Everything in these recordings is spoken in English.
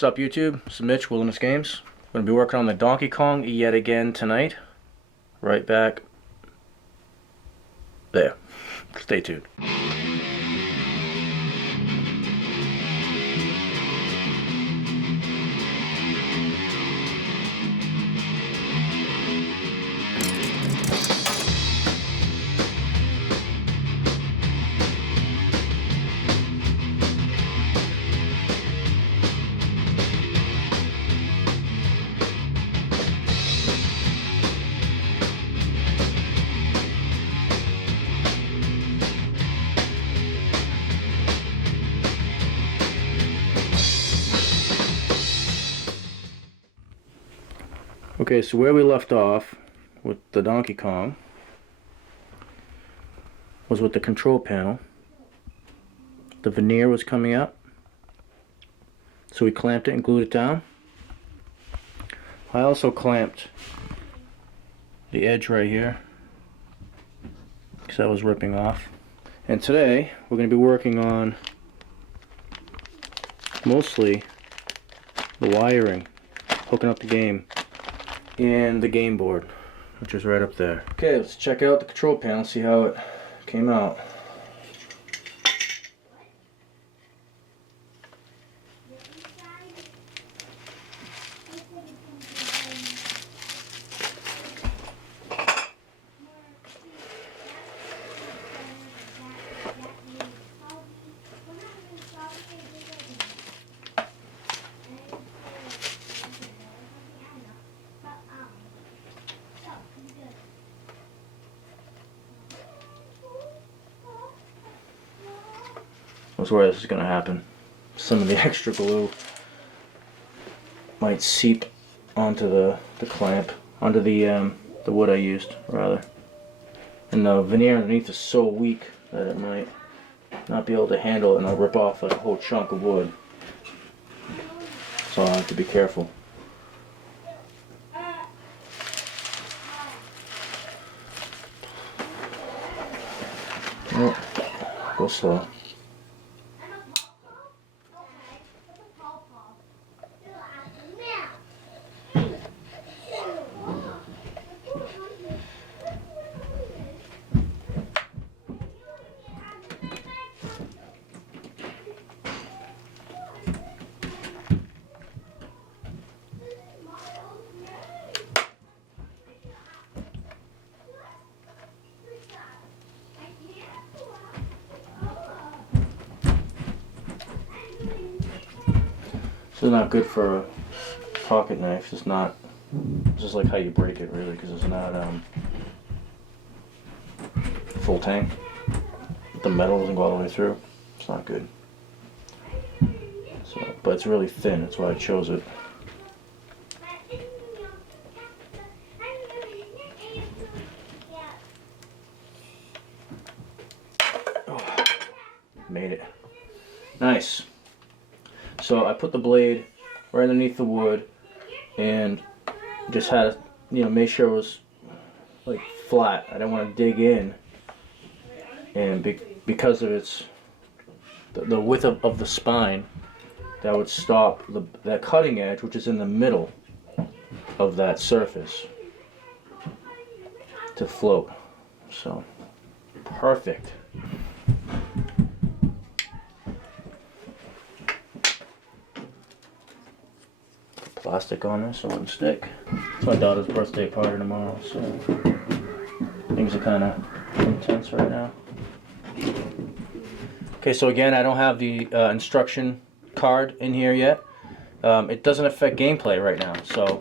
What's up, YouTube? This is Mitch, Wilderness Games. I'm going to be working on the Donkey Kong yet again tonight. Right back there. Stay tuned. Okay, so where we left off with the Donkey Kong was with the control panel. The veneer was coming up, so we clamped it and glued it down. I also clamped the edge right here because that was ripping off. And today we're going to be working on mostly the wiring, hooking up the game and the game board, which is right up there. Okay, let's check out the control panel, see how it came out. That's where this is going to happen. Some of the extra glue might seep onto the clamp, onto the wood I used, rather. And the veneer underneath is so weak that it might not be able to handle it, and I'll rip off like a whole chunk of wood. So I'll have to be careful. Oh, go slow. This is not good for a pocket knife. It's not. It's just like how you break it, really, because it's not full tang. The metal doesn't go all the way through. It's not good. So, but it's really thin. That's why I chose it. Oh, made it. Nice. So I put the blade right underneath the wood and just had to, make sure it was like flat. I didn't want to dig in, and because of the width of the spine, that would stop that cutting edge, which is in the middle of that surface, to float. So perfect. Plastic on this so it wouldn't stick. It's my daughter's birthday party tomorrow, so things are kind of intense right now. Okay, so again, I don't have the instruction card in here yet. It doesn't affect gameplay right now, so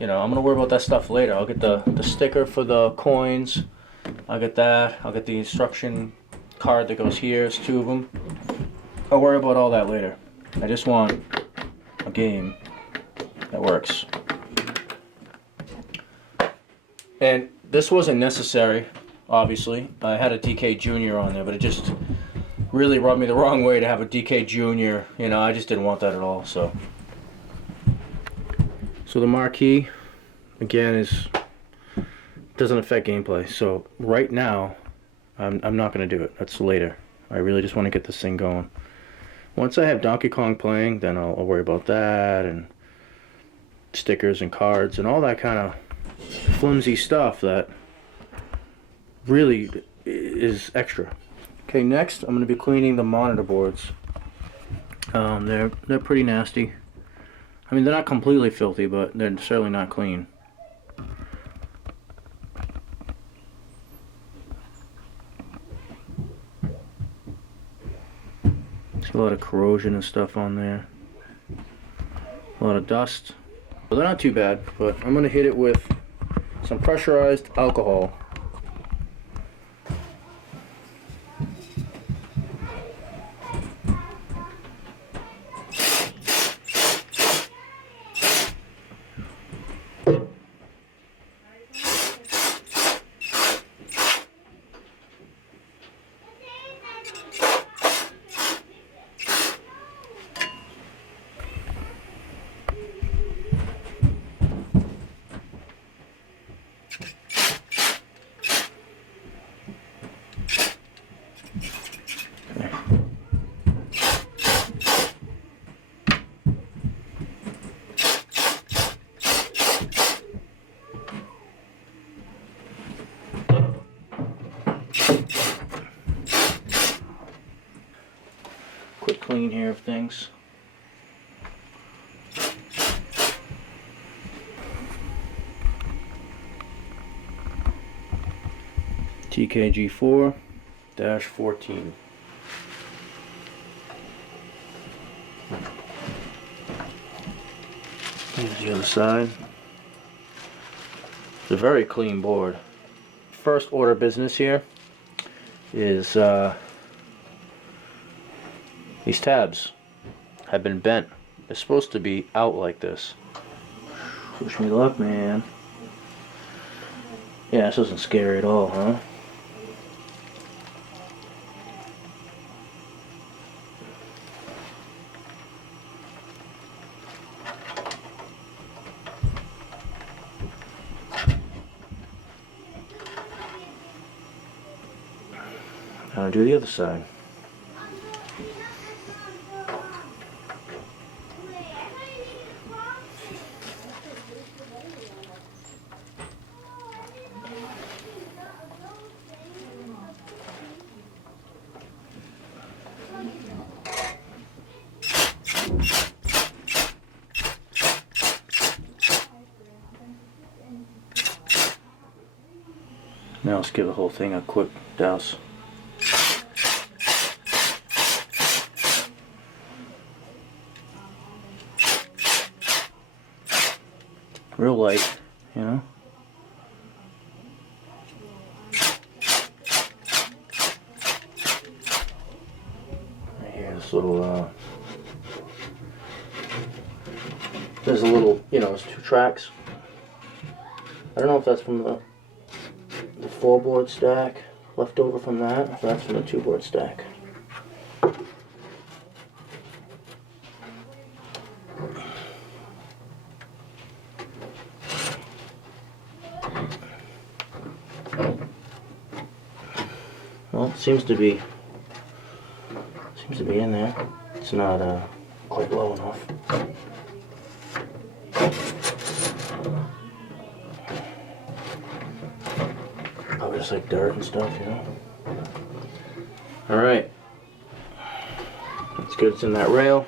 I'm gonna worry about that stuff later. I'll get the sticker for the coins. I'll get that. I'll get the instruction card that goes here. There's 2 of them. I'll worry about all that later. I just want a game that works. And this wasn't necessary, obviously. I had a DK Junior on there, but it just really rubbed me the wrong way to have a DK Junior. I just didn't want that at all. So the marquee, again, doesn't affect gameplay. So right now, I'm not going to do it. That's later. I really just want to get this thing going. Once I have Donkey Kong playing, then I'll worry about that, and stickers and cards and all that kind of flimsy stuff that really is extra. Okay, next I'm going to be cleaning the monitor boards. They're pretty nasty. I mean, they're not completely filthy, but they're certainly not clean. There's a lot of corrosion and stuff on there. A lot of dust. Well, they're not too bad, but I'm going to hit it with some pressurized alcohol. Quick clean here of things. TKG 4-14. Here's the other side. It's a very clean board. First order of business here is these tabs have been bent. They're supposed to be out like this. Wish me luck, man. Yeah, this isn't scary at all, huh? Now do the other side. Now let's give the whole thing a quick douse. Real light, you know. Right here, this little, there's a little, you know, it's 2 tracks. I don't know if that's from the 4-board stack, left over from that, if that's from the 2-board stack. Well, it seems to be in there. It's not quite low enough. Probably just like dirt and stuff, you know. All right, that's good. It's in that rail.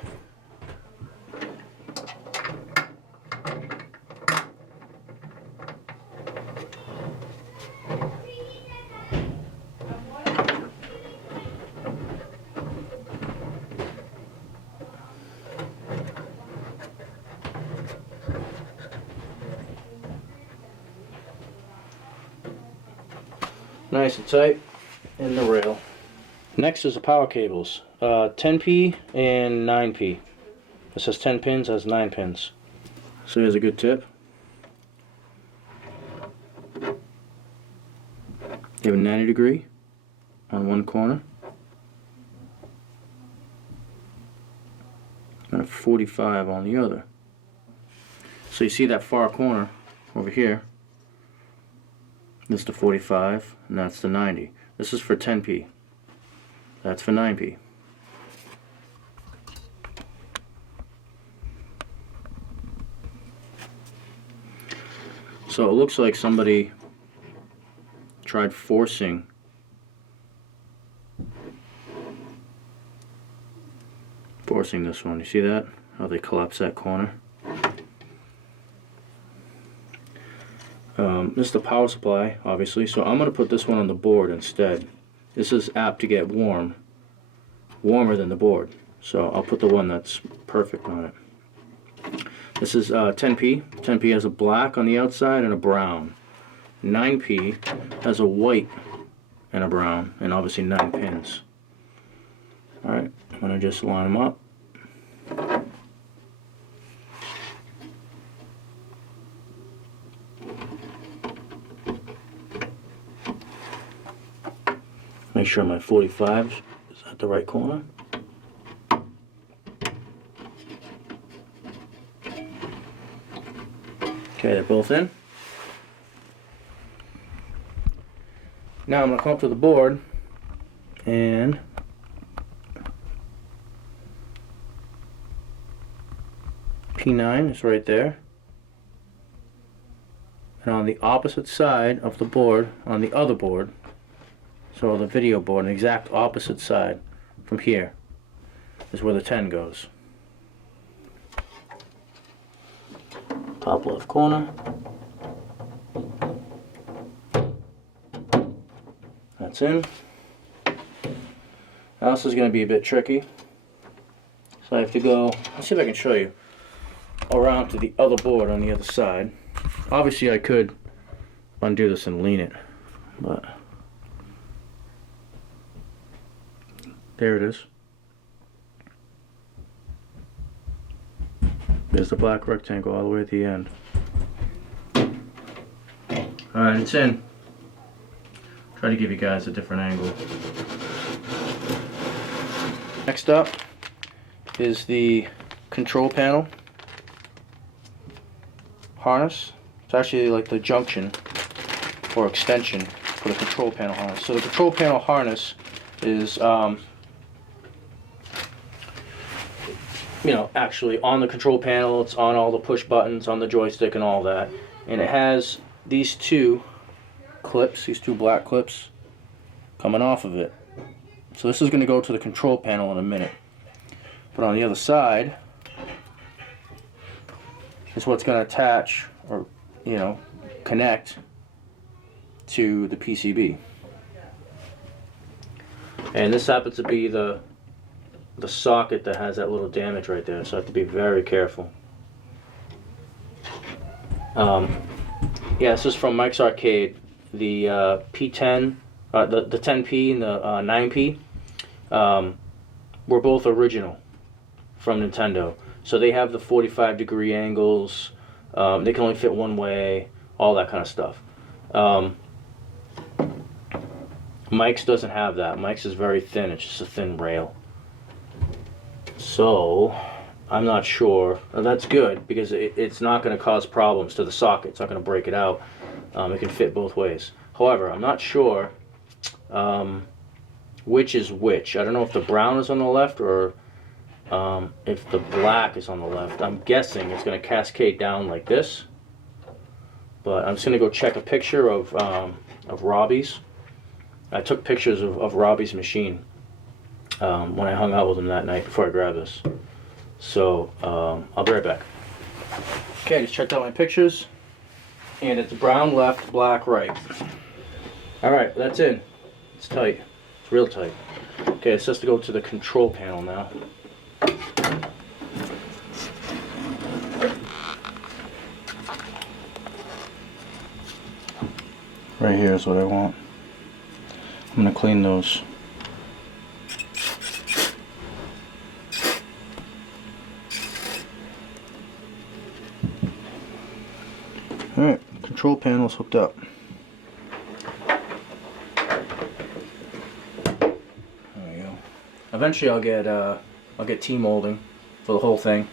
Nice and tight in the rail. Next is the power cables, 10P and 9P. It says 10 pins, has 9 pins. So here's a good tip. You have a 90 degree on one corner and a 45 on the other. So you see that far corner over here. This is the 45, and that's the 90. This is for 10P. That's for 9P. So it looks like somebody tried forcing this one. You see that? How they collapse that corner? This is the power supply, obviously, so I'm going to put this one on the board instead. This is apt to get warmer than the board, so I'll put the one that's perfect on it. This is 10P. 10P has a black on the outside and a brown. 9P has a white and a brown, and obviously 9 pins. Alright, I'm going to just line them up. Make sure my 45 is at the right corner. Okay, they're both in. Now I'm going to come up to the board and P9 is right there. And on the opposite side of the board, on the other board, so the video board, an exact opposite side from here is where the 10 goes. Top left corner. That's in. Now this is going to be a bit tricky. So I have to go, let's see if I can show you, around to the other board on the other side. Obviously I could undo this and lean it, but there it is. There's the black rectangle all the way at the end. Alright, it's in. Try to give you guys a different angle. Next up is the control panel harness. It's actually like the junction or extension for the control panel harness. So the control panel harness is you know, actually on the control panel. It's on all the push buttons, on the joystick and all that. And it has these two clips, these two black clips coming off of it. So this is going to go to the control panel in a minute. But on the other side is what's going to attach or, you know, connect to the PCB. And this happens to be the socket that has that little damage right there, so I have to be very careful. Yeah, this is from Mike's Arcade. The P10, the 10P and the 9P were both original from Nintendo. So they have the 45-degree angles, they can only fit one way, all that kind of stuff. Mike's doesn't have that. Mike's is very thin, it's just a thin rail. So, I'm not sure. That's good because it's not going to cause problems to the socket. It's not going to break it out. It can fit both ways. However, I'm not sure which is which. I don't know if the brown is on the left or if the black is on the left. I'm guessing it's going to cascade down like this. But I'm just going to go check a picture of Robbie's. I took pictures of Robbie's machine when I hung out with him that night before I grabbed this. So, I'll be right back. Okay, just checked out my pictures. And it's brown left, black right. Alright, that's in. It's tight. It's real tight. Okay, it's just to go to the control panel now. Right here is what I want. I'm going to clean those. Alright, control panel's hooked up. There we go. Eventually I'll get T-molding for the whole thing.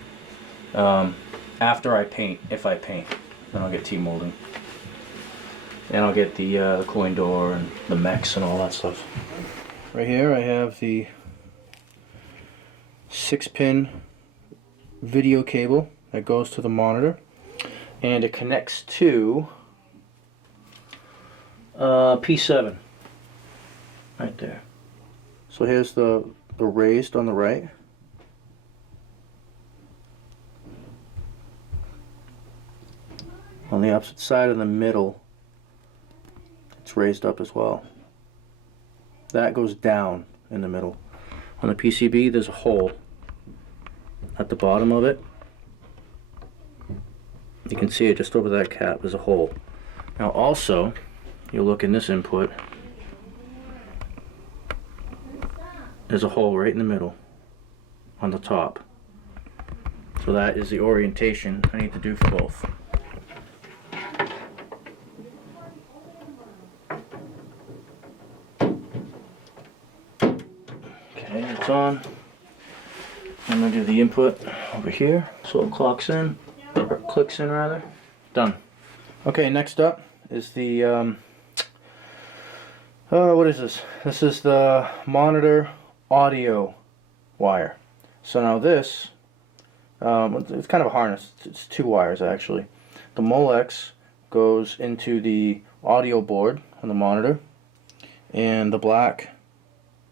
After I paint, if I paint, then I'll get T-molding. And I'll get the cooling door and the mechs and all that stuff. Right here I have the 6-pin video cable that goes to the monitor. And it connects to P7. Right there. So here's the raised on the right. On the opposite side in the middle, it's raised up as well. That goes down in the middle. On the PCB, there's a hole at the bottom of it. You can see it just over that cap, there's a hole. Now also, you look in this input, there's a hole right in the middle on the top. So that is the orientation I need to do for both. Okay, it's on. I'm going to do the input over here so it clocks in, or clicks in rather. Done. Okay, next up is the, what is this? This is the monitor audio wire. So now this, it's kind of a harness. It's 2 wires actually. The Molex goes into the audio board on the monitor, and the black,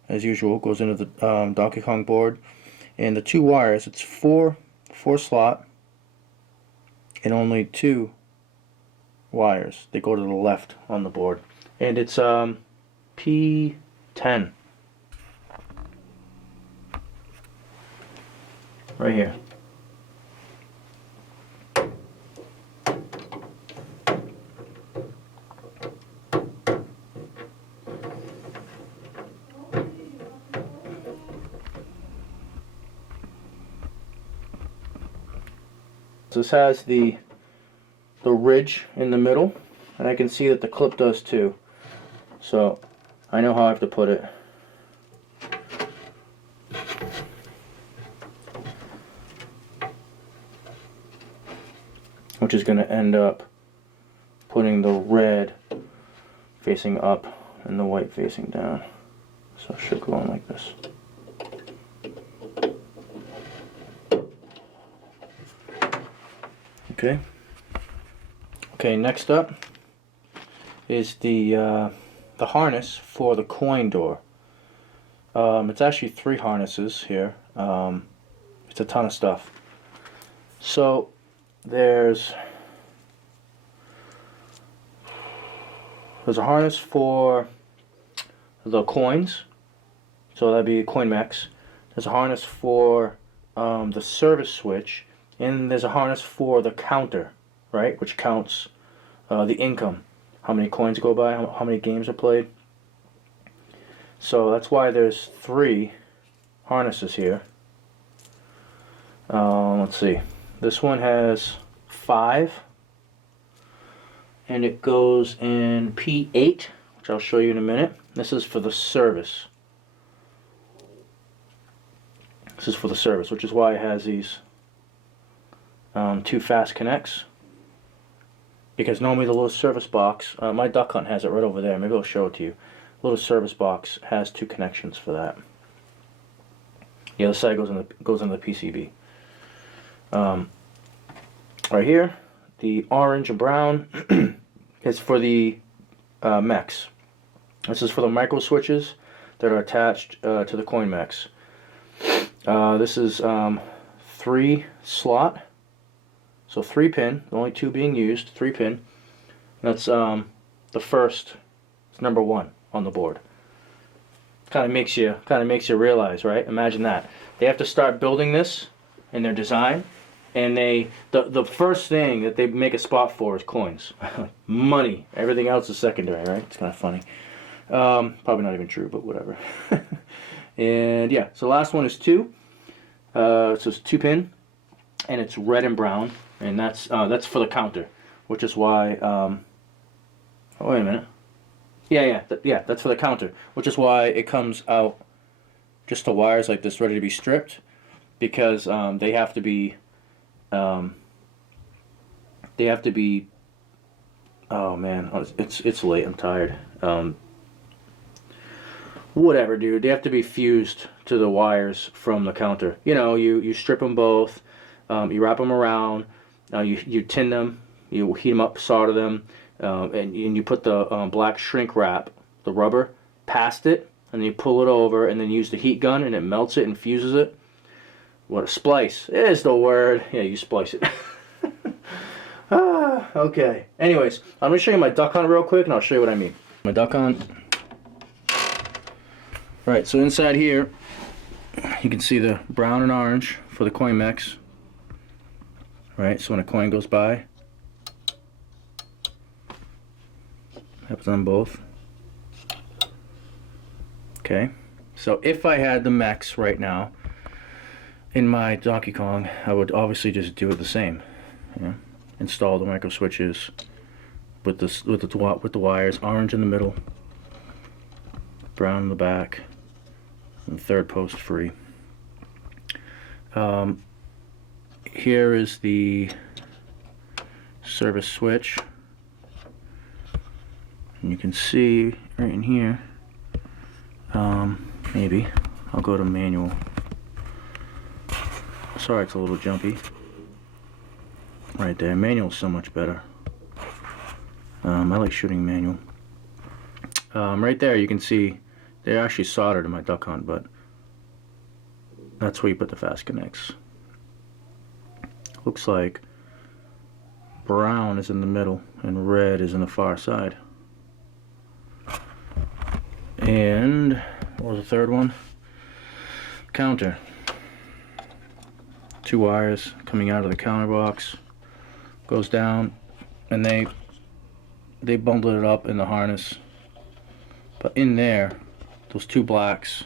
as usual, goes into the Donkey Kong board. And the 2 wires, it's 4 slot, and only 2 wires. They go to the left on the board, and it's P10. Right here. This has the ridge in the middle, and I can see that the clip does too. So I know how I have to put it. Which is going to end up putting the red facing up and the white facing down. So it should go on like this. Okay. Okay, next up is the harness for the coin door. It's actually 3 harnesses here. It's a ton of stuff. So there's a harness for the coins, so that'd be coin mechs. There's a harness for the service switch, and there's a harness for the counter, right, which counts the income, how many coins go by, how many games are played. So that's why there's 3 harnesses here. Let's see. This one has 5, and it goes in P8, which I'll show you in a minute. This is for the service. This is for the service, which is why it has these 2 fast connects. Because normally the little service box, my Duck Hunt has it right over there. Maybe I'll show it to you. The little service box has 2 connections for that. The other side goes in the PCB. Right here, the orange and brown is for the mechs. This is for the micro switches that are attached to the coin mechs. This is 3 slot, so 3 pin. Only 2 being used. 3 pin. That's the first. It's number 1 on the board. Kind of makes you realize, right? Imagine that they have to start building this in their design. And the first thing that they make a spot for is coins. Money. Everything else is secondary, right? It's kind of funny. Probably not even true, but whatever. And yeah, so the last one is 2. So it's 2 pin, and it's red and brown, and that's for the counter, which is why. Oh, wait a minute. Yeah, that's for the counter, which is why it comes out just the wires like this, ready to be stripped, because they have to be. Oh man, it's late. I'm tired. Whatever, dude. They have to be fused to the wires from the counter. You know, you strip them both. You wrap them around. You tin them. You heat them up, solder them, and you put the black shrink wrap, the rubber, past it, and then you pull it over, and then use the heat gun, and it melts it and fuses it. What a splice is the word. Yeah, you splice it. Okay. Anyways, I'm going to show you my duck hunt real quick, and I'll show you what I mean. My duck hunt. Right, so inside here, you can see the brown and orange for the coin mechs. Right, so when a coin goes by, happens on both. Okay, so if I had the mechs right now in my Donkey Kong, I would obviously just do it the same. You know? Install the micro switches with the wires, orange in the middle, brown in the back, and the third post free. Here is the service switch, and you can see right in here. Maybe I'll go to manual. Sorry, it's a little jumpy. Right there, manual is so much better. I like shooting manual. Right there, you can see they're actually soldered in my duck hunt, but that's where you put the fast connects. Looks like brown is in the middle and red is in the far side. And what was the third one? Counter. 2 wires coming out of the counter box. Goes down, and they bundled it up in the harness. But in there, those 2 blacks,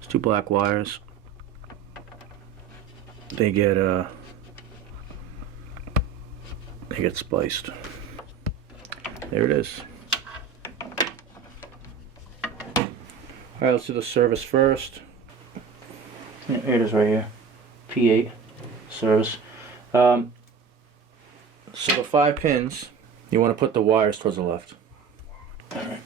those 2 black wires, they get spliced. There it is. Alright, let's do the service first. Here it is right here. P8 service. So the 5 pins, you want to put the wires towards the left. Alright.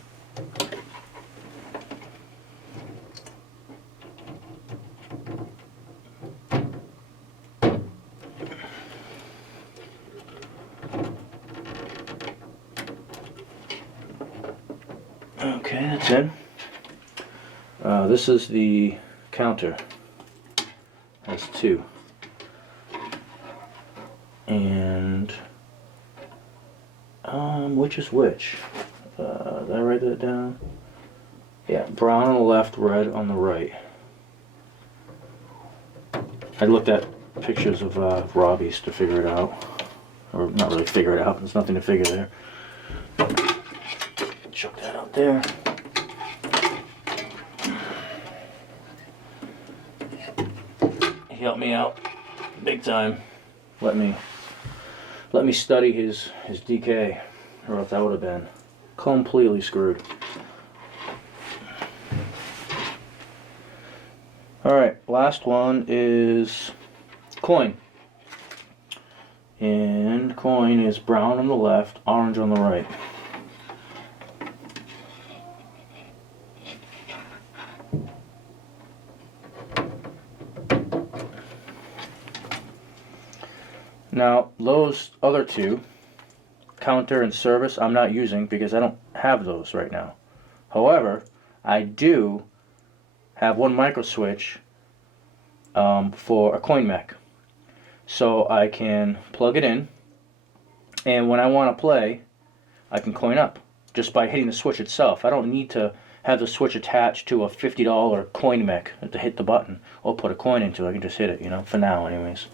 Okay, that's in. This is the counter. That's 2. And which is which? Did I write that down? Yeah, brown on the left, red on the right. I looked at pictures of Robbie's to figure it out. Or not really figure it out, there's nothing to figure there. Chuck that out there. He helped me out big time. Let me study his DK, or else I would have been completely screwed. Alright, last one is coin. And coin is brown on the left, orange on the right. Now, those other 2, counter and service, I'm not using because I don't have those right now. However, I do have 1 micro switch for a coin mech. So I can plug it in, and when I want to play, I can coin up just by hitting the switch itself. I don't need to have the switch attached to a $50 coin mech to hit the button or put a coin into it. I can just hit it, you know, for now anyways.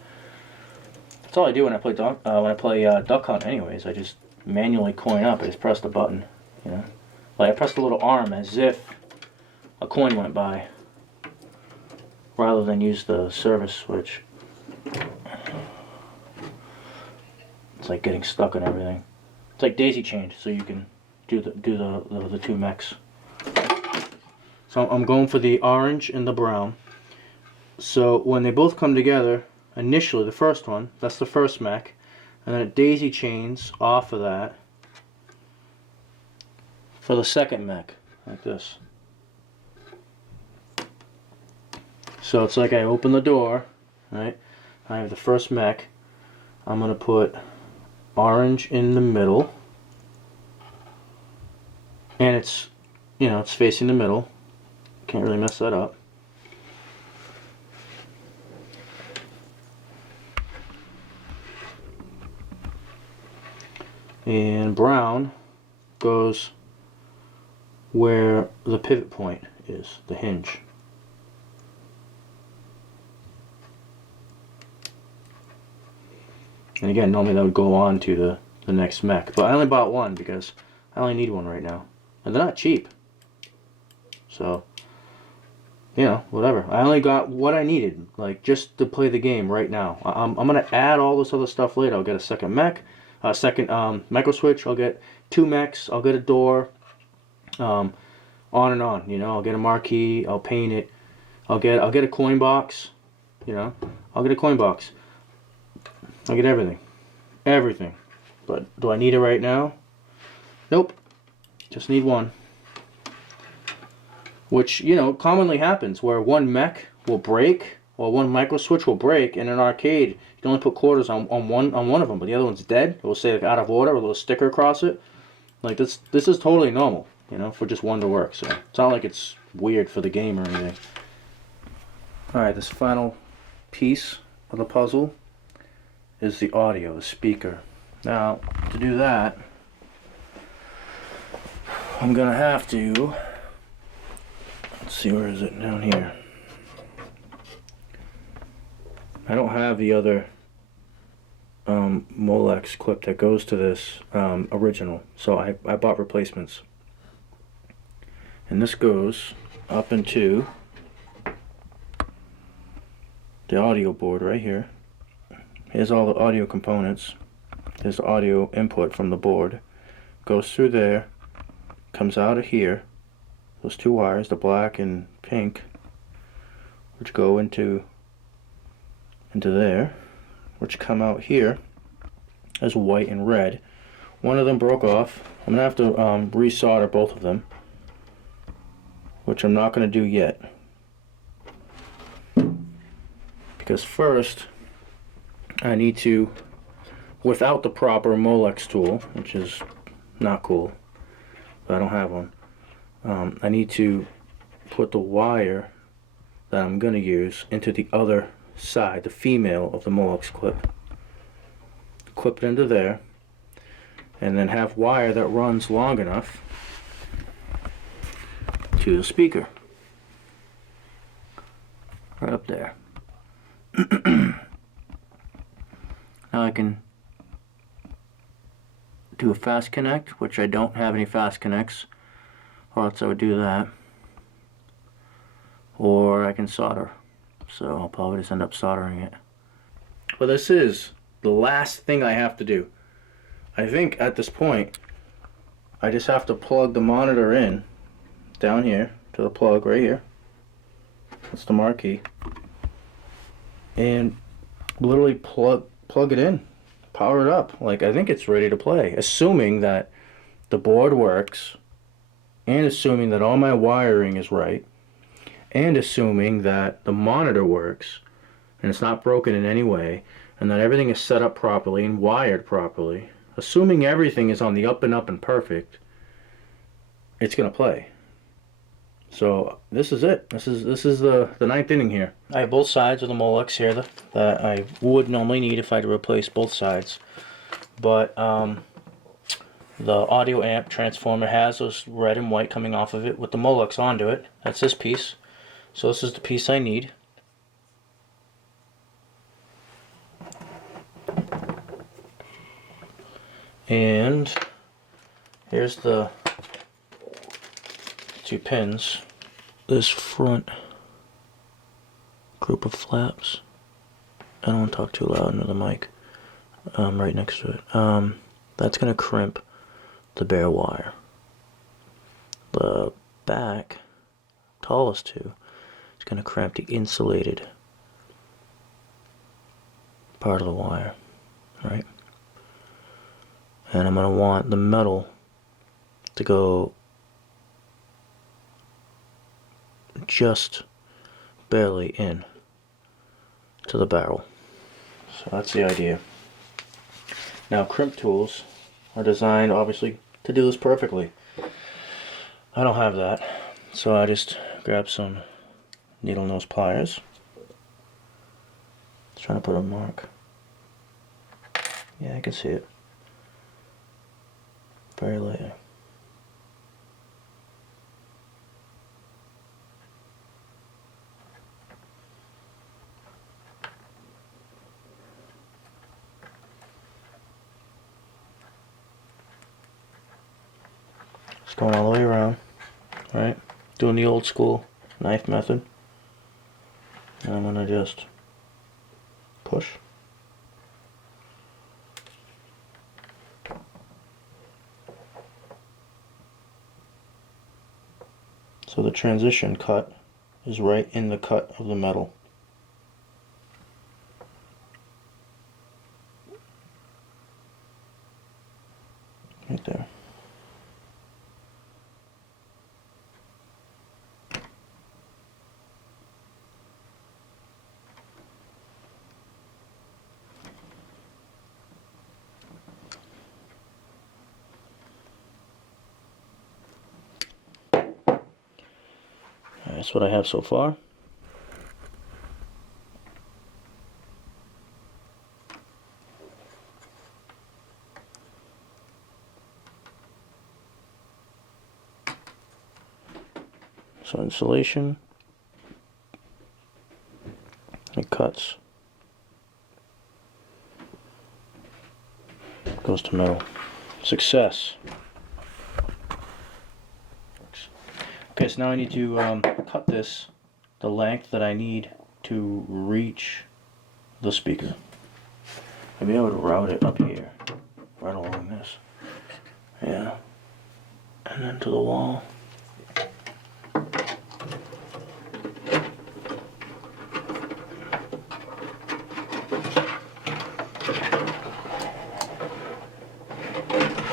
That's all I do when I play duck hunt anyways. I just manually coin up. I just press the button, you know. Like I press the little arm as if a coin went by, rather than use the service switch. It's like getting stuck on everything. It's like daisy chain, so you can do the 2 mechs. So I'm going for the orange and the brown. So when they both come together, initially the first one, that's the first mech, and then it daisy chains off of that for the second mech, like this. So it's like I open the door, right? I have the first mech. I'm going to put orange in the middle, and it's, you know, it's facing the middle. Can't really mess that up. And brown goes where the pivot point is, the hinge. And again, normally that would go on to the next mech. But I only bought one because I only need one right now. And they're not cheap. So, you know, whatever. I only got what I needed, like, just to play the game right now. I'm going to add all this other stuff later. I'll get a second mech, a second micro switch. I'll get 2 mechs. I'll get a door. On and on, you know. I'll get a marquee. I'll paint it. I'll get a coin box, you know. I'll get a coin box. I'll get everything. Everything. But do I need it right now? Nope. Just need one. Which, you know, commonly happens where one mech will break or one micro switch will break in an arcade. You can only put quarters on one of them, but the other one's dead. It will say like out of order with a little sticker across it. Like this is totally normal, you know, for just one to work. So it's not like it's weird for the game or anything. Alright, this final piece of the puzzle is the audio, the speaker. Now, to do that, I'm gonna have to, let's see, where is it? Down here. I don't have the other Molex clip that goes to this original, so I bought replacements. And this goes up into the audio board right here. Here's all the audio components. Here's the audio input from the board. Goes through there, comes out of here. Those 2 wires, the black and pink, which go into there, which come out here as white and red. One of them broke off. I'm gonna have to resolder both of them, which I'm not gonna do yet, because first I need to, without the proper Molex tool, which is not cool, but I don't have one, I need to put the wire that I'm going to use into the other side, the female of the Molex clip. Clip it into there, and then have wire that runs long enough to the speaker. Right up there. Now I can do a fast connect, which I don't have any fast connects, or else I would do that. Or I can solder, so I'll probably just end up soldering it. But this is the last thing I have to do. I think at this point I just have to plug the monitor in down here to the plug right here. That's the marquee. And literally plug it in, power it up. Like, I think it's ready to play, assuming that the board works, and assuming that all my wiring is right, and assuming that the monitor works and it's not broken in any way, and that everything is set up properly and wired properly. Assuming everything is on the up and up and perfect, it's gonna play. So this is it. This is the 9th inning here. I have both sides of the Molex here that I would normally need if I had to replace both sides. But the audio amp transformer has those red and white coming off of it with the Molex onto it. That's this piece. So this is the piece I need. And here's the 2 pins. This front group of flaps, I don't want to talk too loud into the mic, right next to it, that's going to crimp the bare wire. The back, tallest 2, is going to crimp the insulated part of the wire, right? And I'm going to want the metal to go just barely in to the barrel. So that's the idea. Now crimp tools are designed obviously to do this perfectly. I don't have that, so I just grabbed some needle nose pliers. Just trying to put a mark. Yeah, I can see it. Very lightly. Just going all the way around, right? Doing the old school knife method. And I'm gonna just push. So the transition cut is right in the cut of the metal. Right there. That's what I have so far. So insulation, it cuts, goes to metal. Success. Okay, so now I need to cut this the length that I need to reach the speaker. Maybe I would route it up here, right along this. Yeah. And then to the wall.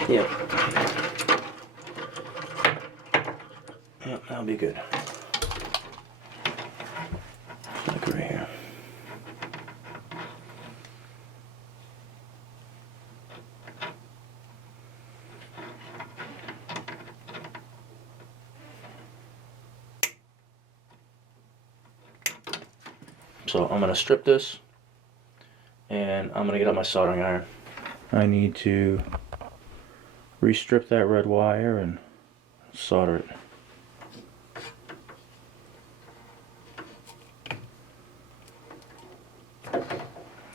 Yep. Yep, that'll be good. Like right here. So I'm gonna strip this and I'm gonna get out my soldering iron. I need to restrip that red wire and solder it.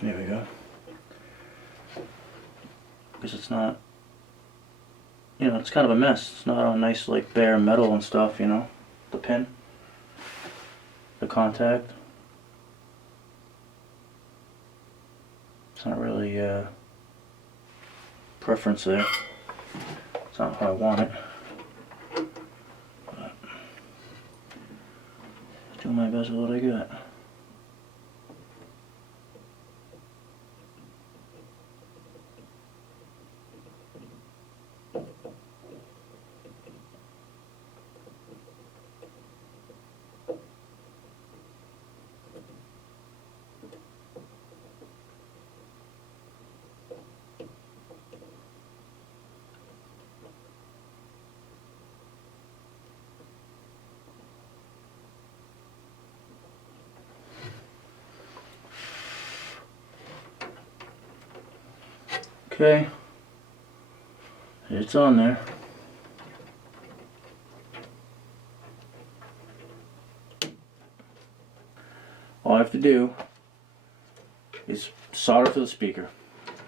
There we go. Because it's not, you know, it's kind of a mess. It's not all nice like bare metal and stuff, you know. The pin, the contact. It's not really preference there. It's not how I want it. But doing my best with what I got. Okay, it's on there. All I have to do is solder to the speaker.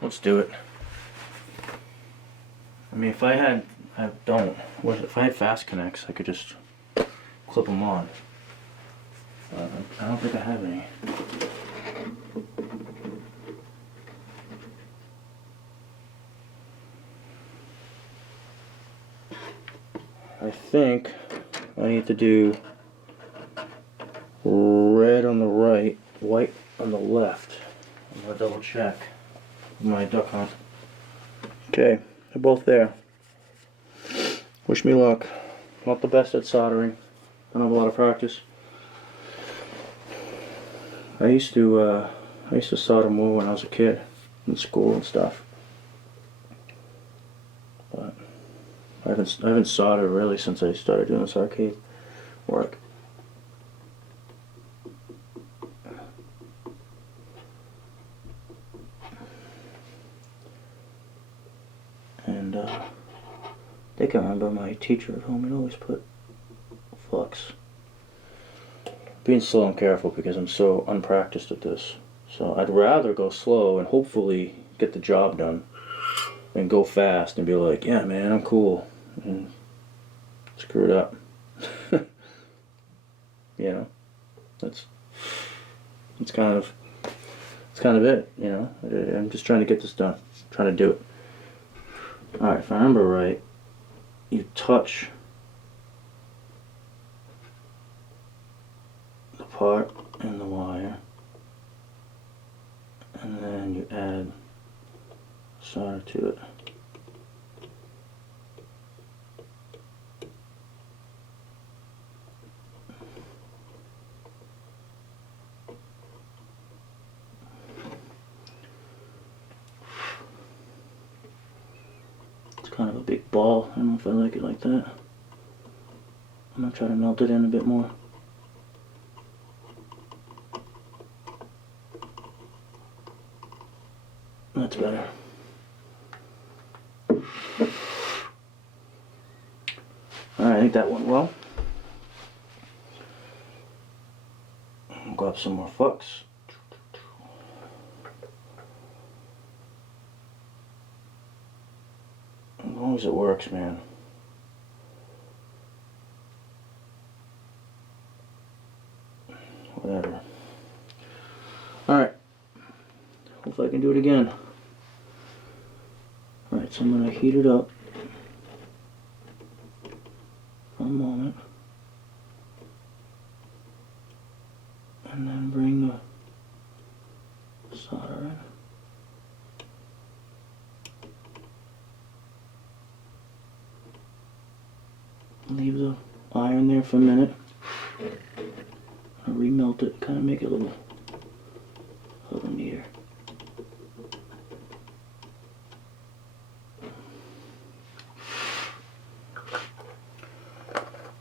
Let's do it. I mean, if I had, if I had fast connects, I could just clip them on. I don't think I have any. I think I need to do red on the right, white on the left. I'm gonna double check my duck hunt. Okay, they're both there. Wish me luck. Not the best at soldering. Don't have a lot of practice. I used to solder more when I was a kid in school and stuff. but I haven't soldered really since I started doing this arcade work. And I think I remember my teacher at home had always put flux. Being slow and careful because I'm so unpracticed at this. So I'd rather go slow and hopefully get the job done and go fast and be like, yeah man, I'm cool, and screw it up. You know, that's kind of it, you know. I'm just trying to get this done, trying to do it. Alright, if I remember right, you touch the part and the wire, and then you add solder to it. It's kind of a big ball. I don't know if I like it like that. I'm gonna try to melt it in a bit more. That's better. Alright, I think that went well. I'll grab some more flux. As long as it works, man. Whatever. Alright. Hopefully I can do it again. Alright, so I'm going to heat it up for a moment. And then bring the solder in. Leave the iron there for a minute. I'll remelt it, kind of make it a little neater.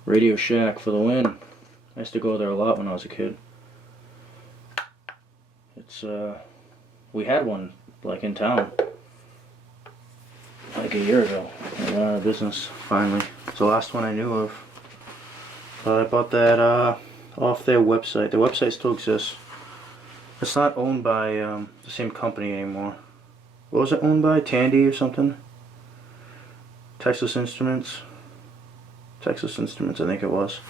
Radio Shack for the win. I used to go there a lot when I was a kid. It's we had one like in town like a year ago. It went out of business finally. It's the last one I knew of. But I bought that off their website. Their website still exists. It's not owned by the same company anymore. What was it owned by? Tandy or something? Texas Instruments, I think it was.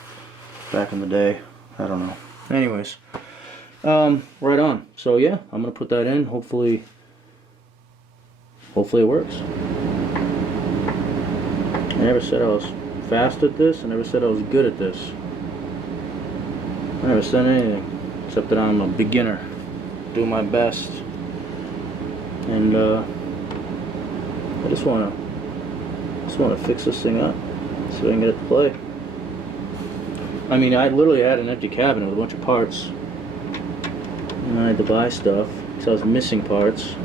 Back in the day. I don't know. Anyways. Right on. So yeah, I'm gonna put that in. Hopefully it works. I never said I was fast at this. I never said I was good at this. I never said anything except that I'm a beginner. Do my best. And I just wanna fix this thing up so I can get it to play. I mean, I literally had an empty cabinet with a bunch of parts. And I had to buy stuff because I was missing parts.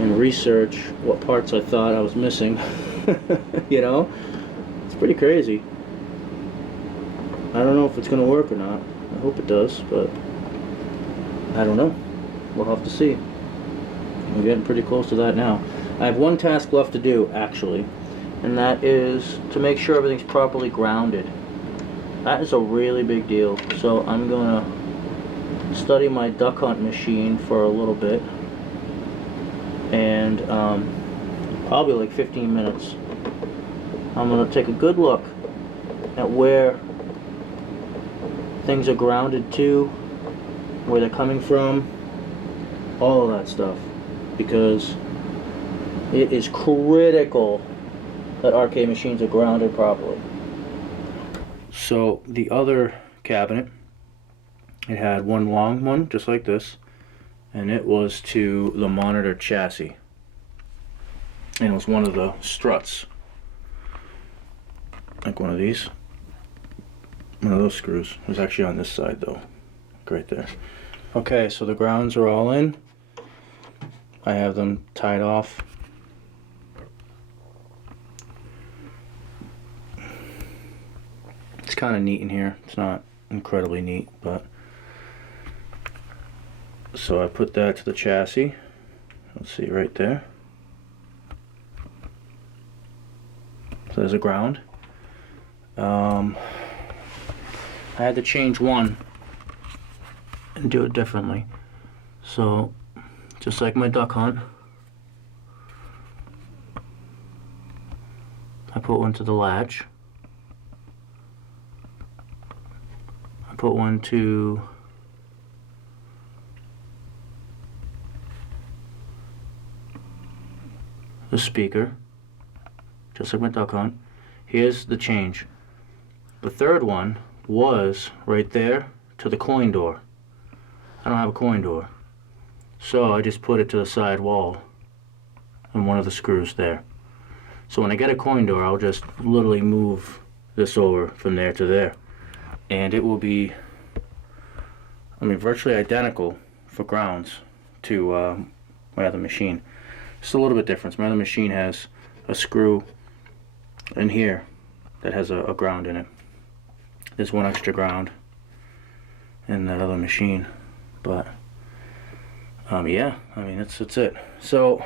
And research what parts I thought I was missing. You know? It's pretty crazy. I don't know if it's going to work or not. I hope it does, but I don't know. We'll have to see. We're getting pretty close to that now. I have one task left to do, actually, and that is to make sure everything's properly grounded. That is a really big deal. So I'm going to study my duck hunt machine for a little bit, and probably like 15 minutes. I'm going to take a good look at where things are grounded to, where they're coming from, all of that stuff, because it is critical that arcade machines are grounded properly. So the other cabinet, it had one long one just like this, and it was to the monitor chassis, and it was one of the struts, like one of these, one of those screws. It was actually on this side though, like right there. Okay, so the grounds are all in. I have them tied off It's kind of neat in here. It's not incredibly neat, but... So I put that to the chassis. Let's see, right there. So there's a ground. I had to change one and do it differently. So, just like my duck hunt, I put one to the latch. I put one to the speaker, just like my duck hunt. Here's the change. The third one was right there to the coin door. I don't have a coin door, so I just put it to the side wall and one of the screws there. So when I get a coin door, I'll just literally move this over from there to there, and it will be, I mean, virtually identical for grounds to my other machine. Just a little bit different. My other machine has a screw in here that has a ground in it. There's one extra ground in that other machine, but yeah, I mean, that's it. So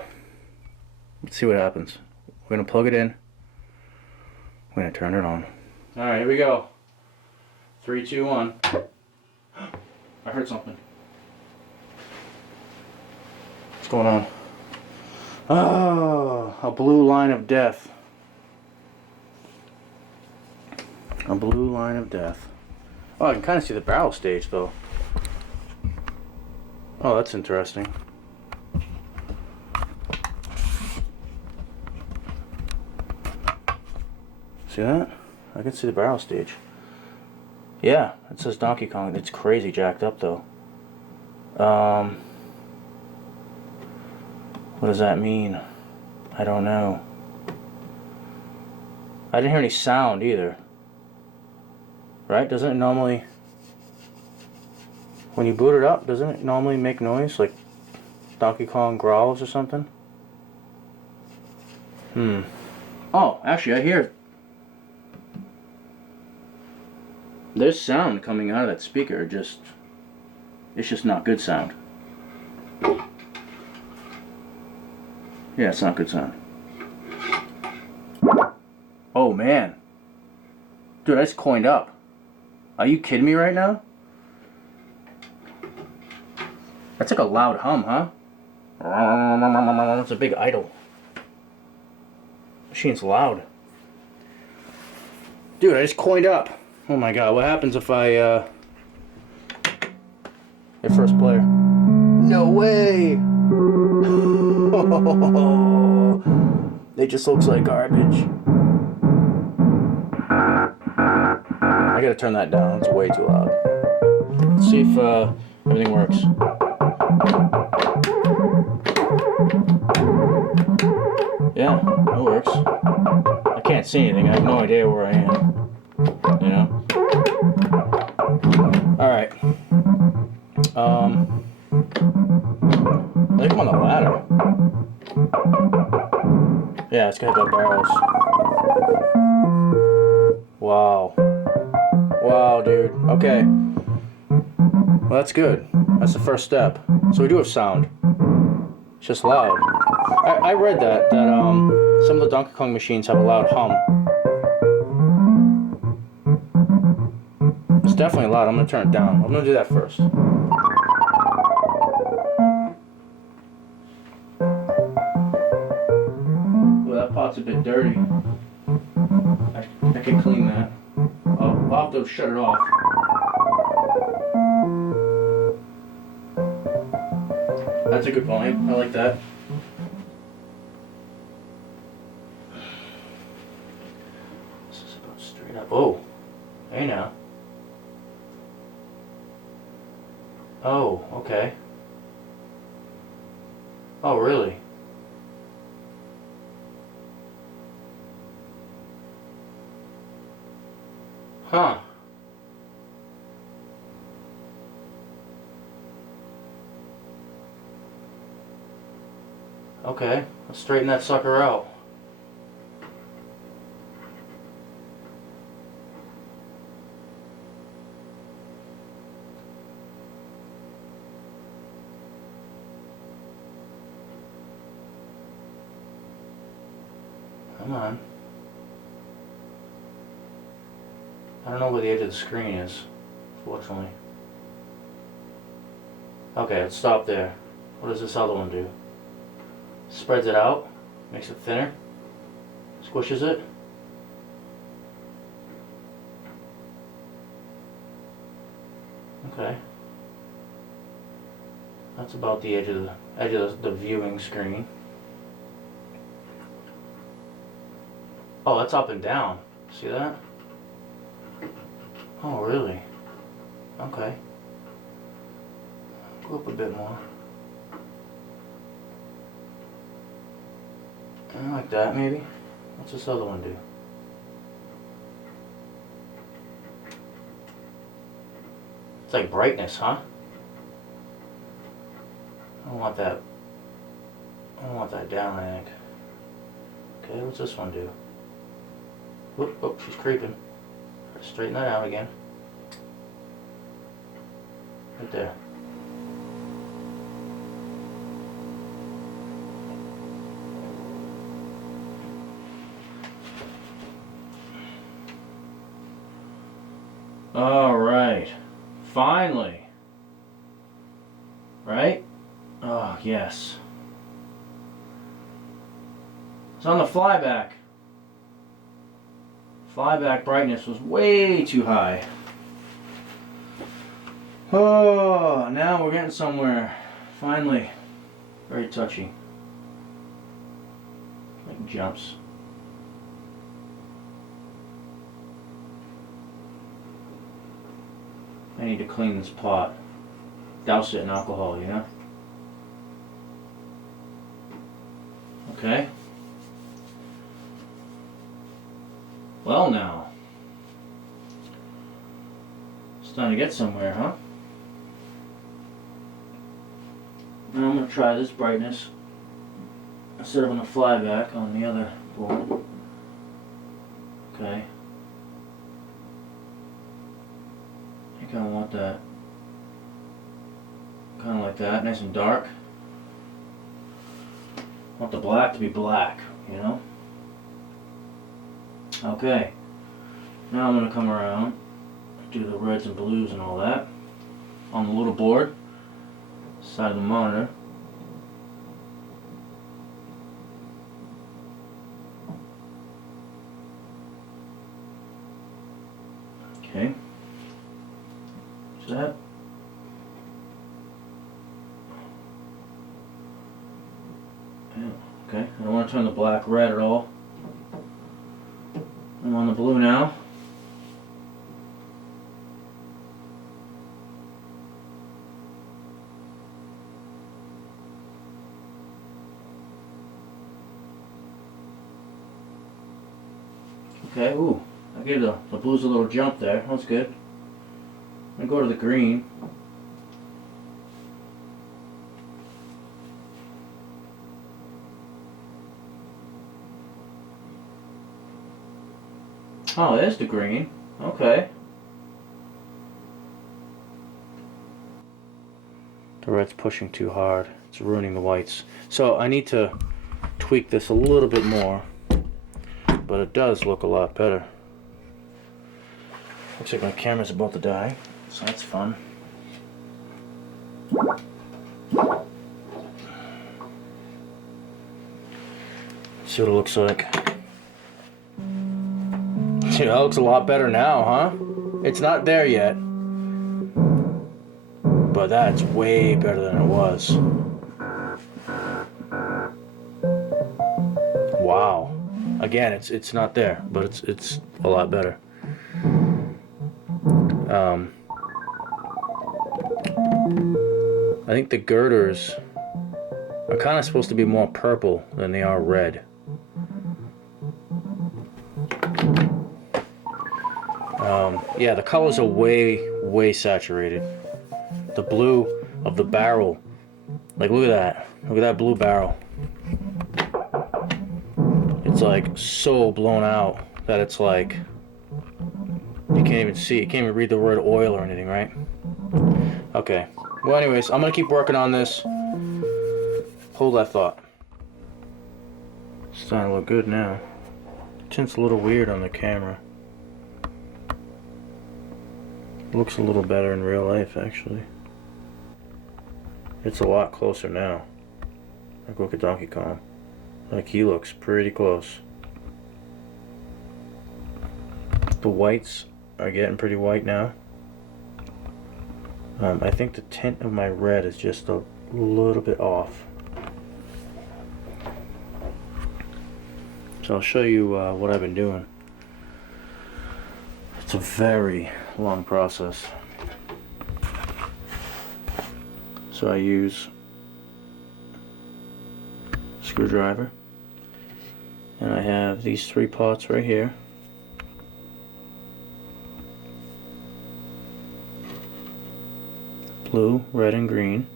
let's see what happens. We're gonna plug it in. We're gonna turn it on. All right, here we go. 3, 2, 1. I heard something. What's going on? Oh, a blue line of death. A blue line of death. Oh, I can kind of see the barrel stage though. Oh, that's interesting. See that? I can see the barrel stage. Yeah, it says Donkey Kong. It's crazy jacked up though. What does that mean? I don't know. I didn't hear any sound either. Right? Doesn't it normally, when you boot it up, doesn't it normally make noise like Donkey Kong growls or something? Oh, actually, I hear it. There's sound coming out of that speaker. It's just not good sound. Yeah, it's not good sound. Oh man, dude, I just coined up. Are you kidding me right now? That's like a loud hum, huh? It's a big idle. Machine's loud. Dude, I just coined up. Oh my god, what happens if I, hit first player? No way! It just looks like garbage. I gotta turn that down, it's way too loud. Let's see if everything works. Yeah, it works. I can't see anything, I have no idea where I am. You know? Alright. I think I'm on the ladder. Yeah, it's gonna go barrels. Wow. Wow, dude. Okay. Well, that's good. That's the first step. So we do have sound. It's just loud. I read that some of the Donkey Kong machines have a loud hum. It's definitely loud. I'm gonna turn it down. I'm gonna do that first. Well, that pot's a bit dirty. I can clean that. I'll have to shut it off. That's a good volume. I like that. This is about straight up. Oh, hey now. Oh, okay. Oh, really? Huh. Okay, let's straighten that sucker out. Come on. I don't know where the edge of the screen is, fortunately. Okay, let's stop there. What does this other one do? Spreads it out, makes it thinner, squishes it. Okay. That's about the edge of the viewing screen. Oh, that's up and down. See that? Oh, really? Okay. Go up a bit more. Like that, maybe? What's this other one do? It's like brightness, huh? I don't want that. I don't want that down, I think. Okay, what's this one do? Whoop, oh, she's creeping. Straighten that out again. Right there. All right. Finally. Right? Oh, yes. It's on the flyback. Flyback brightness was way too high. Oh, now we're getting somewhere. Finally. Very touchy. Like jumps. I need to clean this pot. Douse it in alcohol, you know? Okay. Well now. It's time to get somewhere, huh? Now I'm going to try this brightness instead of on the flyback on the other board. Okay. I think I want that kind of like that, nice and dark. I want the black to be black, you know? Okay. Now I'm going to come around, do the reds and blues and all that on the little board, side of the monitor. Okay. See that? Yeah. Okay. I don't want to turn the black red at all. I'm on the blue now. Okay, ooh, I gave the blues a little jump there. That's good. I'm going to go to the green. Oh, there's the green. Okay. The red's pushing too hard. It's ruining the whites. So I need to tweak this a little bit more. But it does look a lot better. Looks like my camera's about to die. So that's fun. See what it looks like. See, that looks a lot better now, huh? It's not there yet. But that's way better than it was. Wow. Again, it's not there, but it's a lot better. I think the girders are kind of supposed to be more purple than they are red. Yeah, the colors are way saturated. The blue of the barrel, like look at that blue barrel. It's like so blown out that it's like you can't even see, you can't even read the word oil or anything, right? Okay, well anyways, I'm gonna keep working on this. Hold that thought. It's starting to look good now. Tint's a little weird on the camera. Looks a little better in real life, actually. It's a lot closer now. Like, look at Donkey Kong. Like, he looks pretty close. The whites are getting pretty white now. I think the tint of my red is just a little bit off. So I'll show you what I've been doing. It's a very long process. So I use a screwdriver, and I have these 3 pots right here. Blue, red, and green.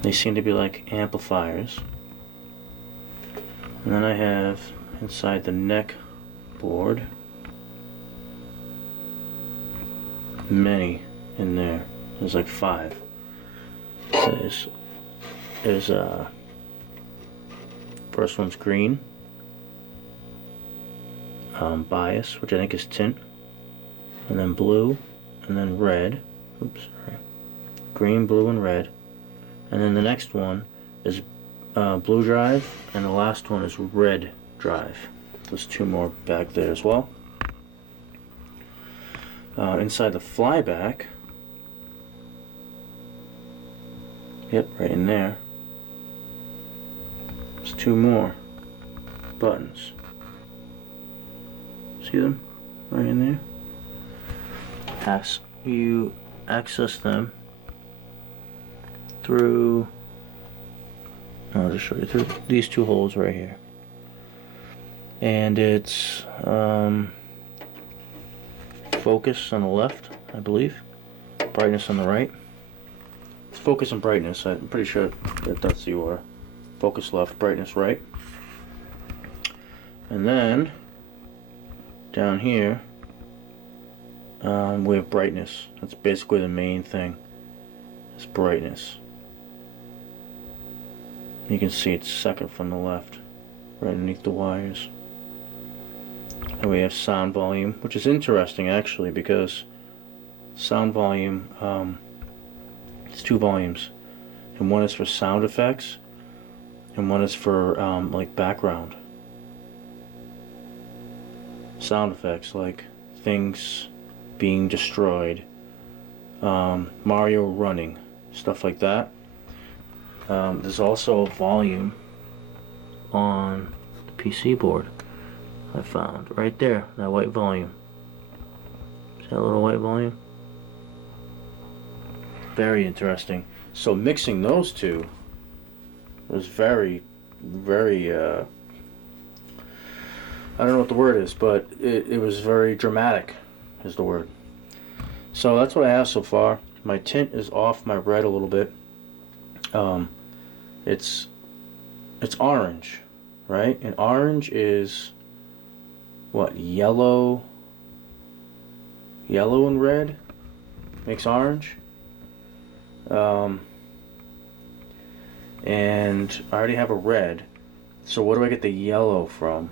They seem to be like amplifiers. And then I have inside the neck board many in there. There's like 5. There's first one's green, bias, which I think is tint, and then blue, and then red. Oops, sorry. Green, blue, and red. And then the next one is blue drive, and the last one is red drive. There's 2 more back there as well. Inside the flyback, yep, right in there, there's 2 more buttons. See them? Right in there. You access them through, I'll just show you, through these 2 holes right here. And it's focus on the left, I believe, brightness on the right. It's focus and brightness. I'm pretty sure that that's the order. Focus left, brightness right. And then down here we have brightness. That's basically the main thing. It's brightness. You can see it's second from the left, right underneath the wires. And we have sound volume, which is interesting actually, because sound volume, it's 2 volumes, and one is for sound effects, and one is for like background sound effects, like things being destroyed, Mario running, stuff like that. There's also a volume on the PC board I found right there, that white volume. See that little white volume? Very interesting. So mixing those 2 was very, very, I don't know what the word is, but it was very dramatic, is the word. So that's what I have so far. My tint is off my red a little bit. It's orange, right? And orange is what? Yellow and red makes orange. And I already have a red, so where do I get the yellow from?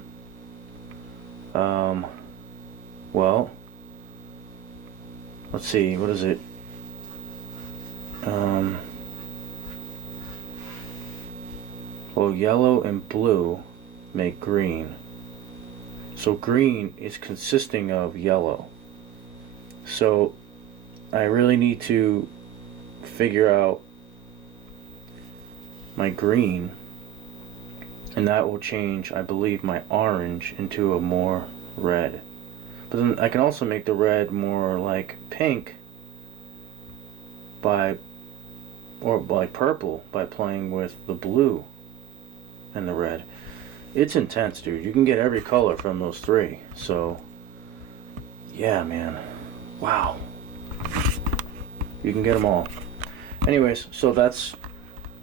Well, let's see, what is it? Well, yellow and blue make green. So green is consisting of yellow. So I really need to figure out my green, and that will change, I believe, my orange into a more red. But then I can also make the red more like pink or like purple by playing with the blue and the red. It's intense, dude. You can get every color from those 3. So yeah, man. Wow. You can get them all. Anyways, so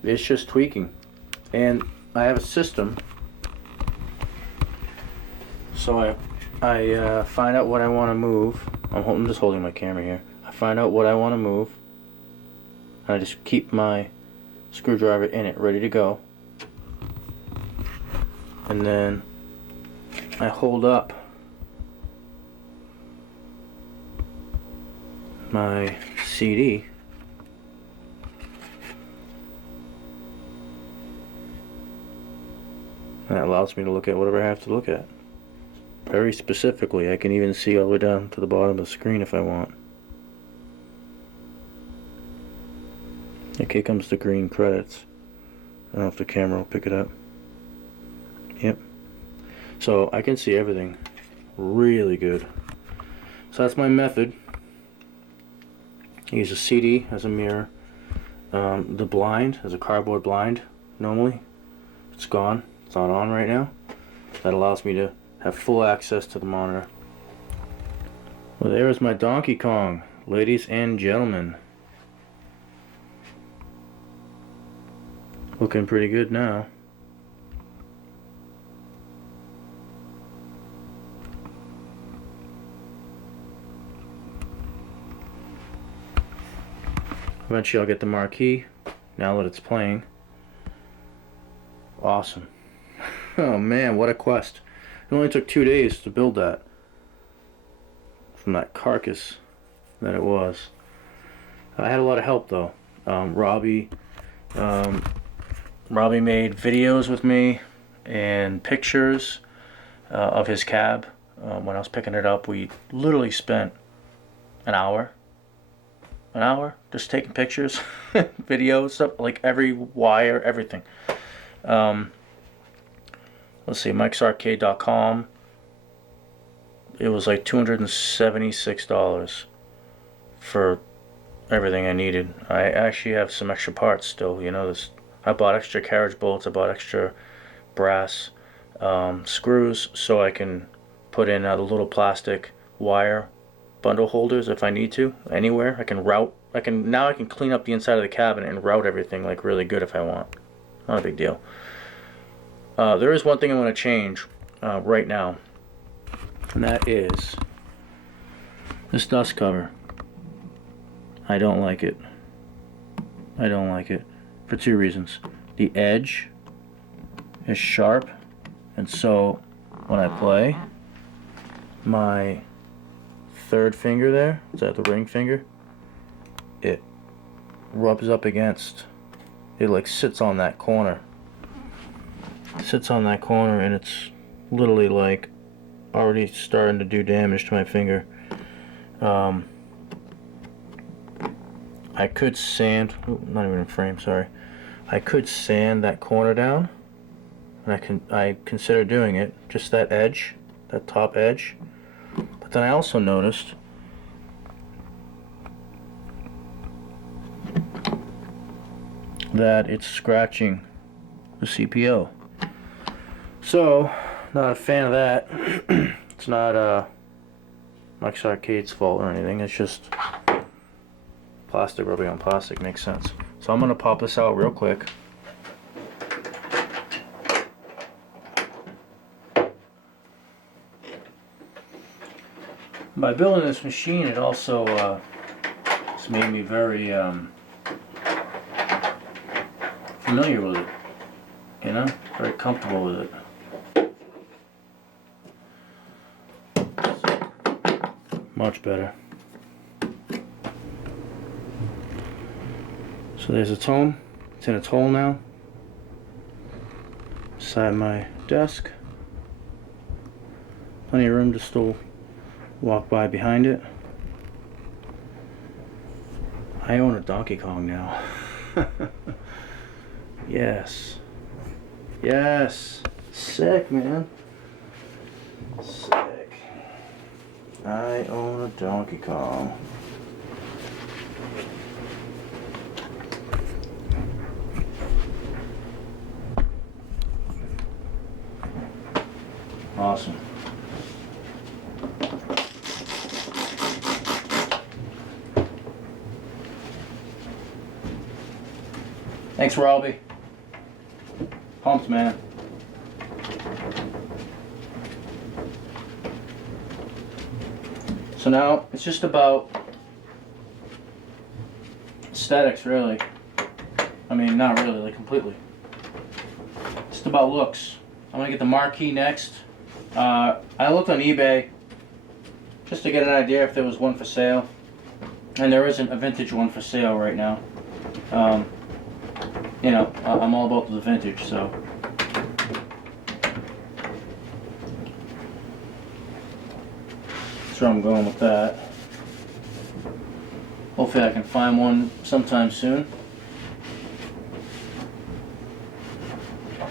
it's just tweaking. And I have a system. So I find out what I want to move. I'm just holding my camera here. I find out what I want to move. And I just keep my screwdriver in it, ready to go. and then I hold up my CD. And that allows me to look at whatever I have to look at. Very specifically, I can even see all the way down to the bottom of the screen if I want. Okay, here comes the green credits. I don't know if the camera will pick it up. Yep. So I can see everything really good. So that's my method. I use a CD as a mirror. The blind as a cardboard blind normally. It's gone. It's not on right now. That allows me to have full access to the monitor. Well, there is my Donkey Kong, ladies and gentlemen. Looking pretty good now. Eventually I'll get the marquee, now that it's playing. Awesome. Oh man, what a quest. It only took 2 days to build that. From that carcass that it was. I had a lot of help though. Robbie made videos with me and pictures of his cab. When I was picking it up, we literally spent an hour just taking pictures, videos, stuff, like every wire, everything. Let's see, mikesarcade.com. It was like $276 for everything I needed. I actually have some extra parts still, you know. I bought extra carriage bolts, I bought extra brass screws so I can put in the little plastic wire bundle holders if I need to, anywhere. I can clean up the inside of the cabinet and route everything like really good if I want. Not a big deal. There is one thing I want to change right now, and that is this dust cover. I don't like it. I don't like it for 2 reasons. The edge is sharp, and so when I play, my third finger there, is that the ring finger? It rubs up against, it like sits on that corner. And it's literally like already starting to do damage to my finger. I could sand, not even in frame, sorry. I could sand that corner down, and I consider doing it, just that edge, that top edge. But then I also noticed that it's scratching the CPO. So, not a fan of that. It's not Mike's Arcade's fault or anything. It's just plastic rubbing on plastic, makes sense. So I'm gonna pop this out real quick. By building this machine, it also it's made me very familiar with it. You know, very comfortable with it. Much better. So there's its home. It's in its hole now. Beside my desk. Plenty of room to still walk by behind it. I own a Donkey Kong now. Yes. Yes. Sick, man. Sick. I own a Donkey Kong. Awesome. Thanks, Robbie. Pumped, man. So now it's just about aesthetics, really. I mean, not really, like completely. It's about looks. I'm gonna get the marquee next. I looked on eBay just to get an idea if there was one for sale, and there isn't a vintage one for sale right now. You know, I'm all about the vintage, so. That's where I'm going with that. Hopefully I can find one sometime soon.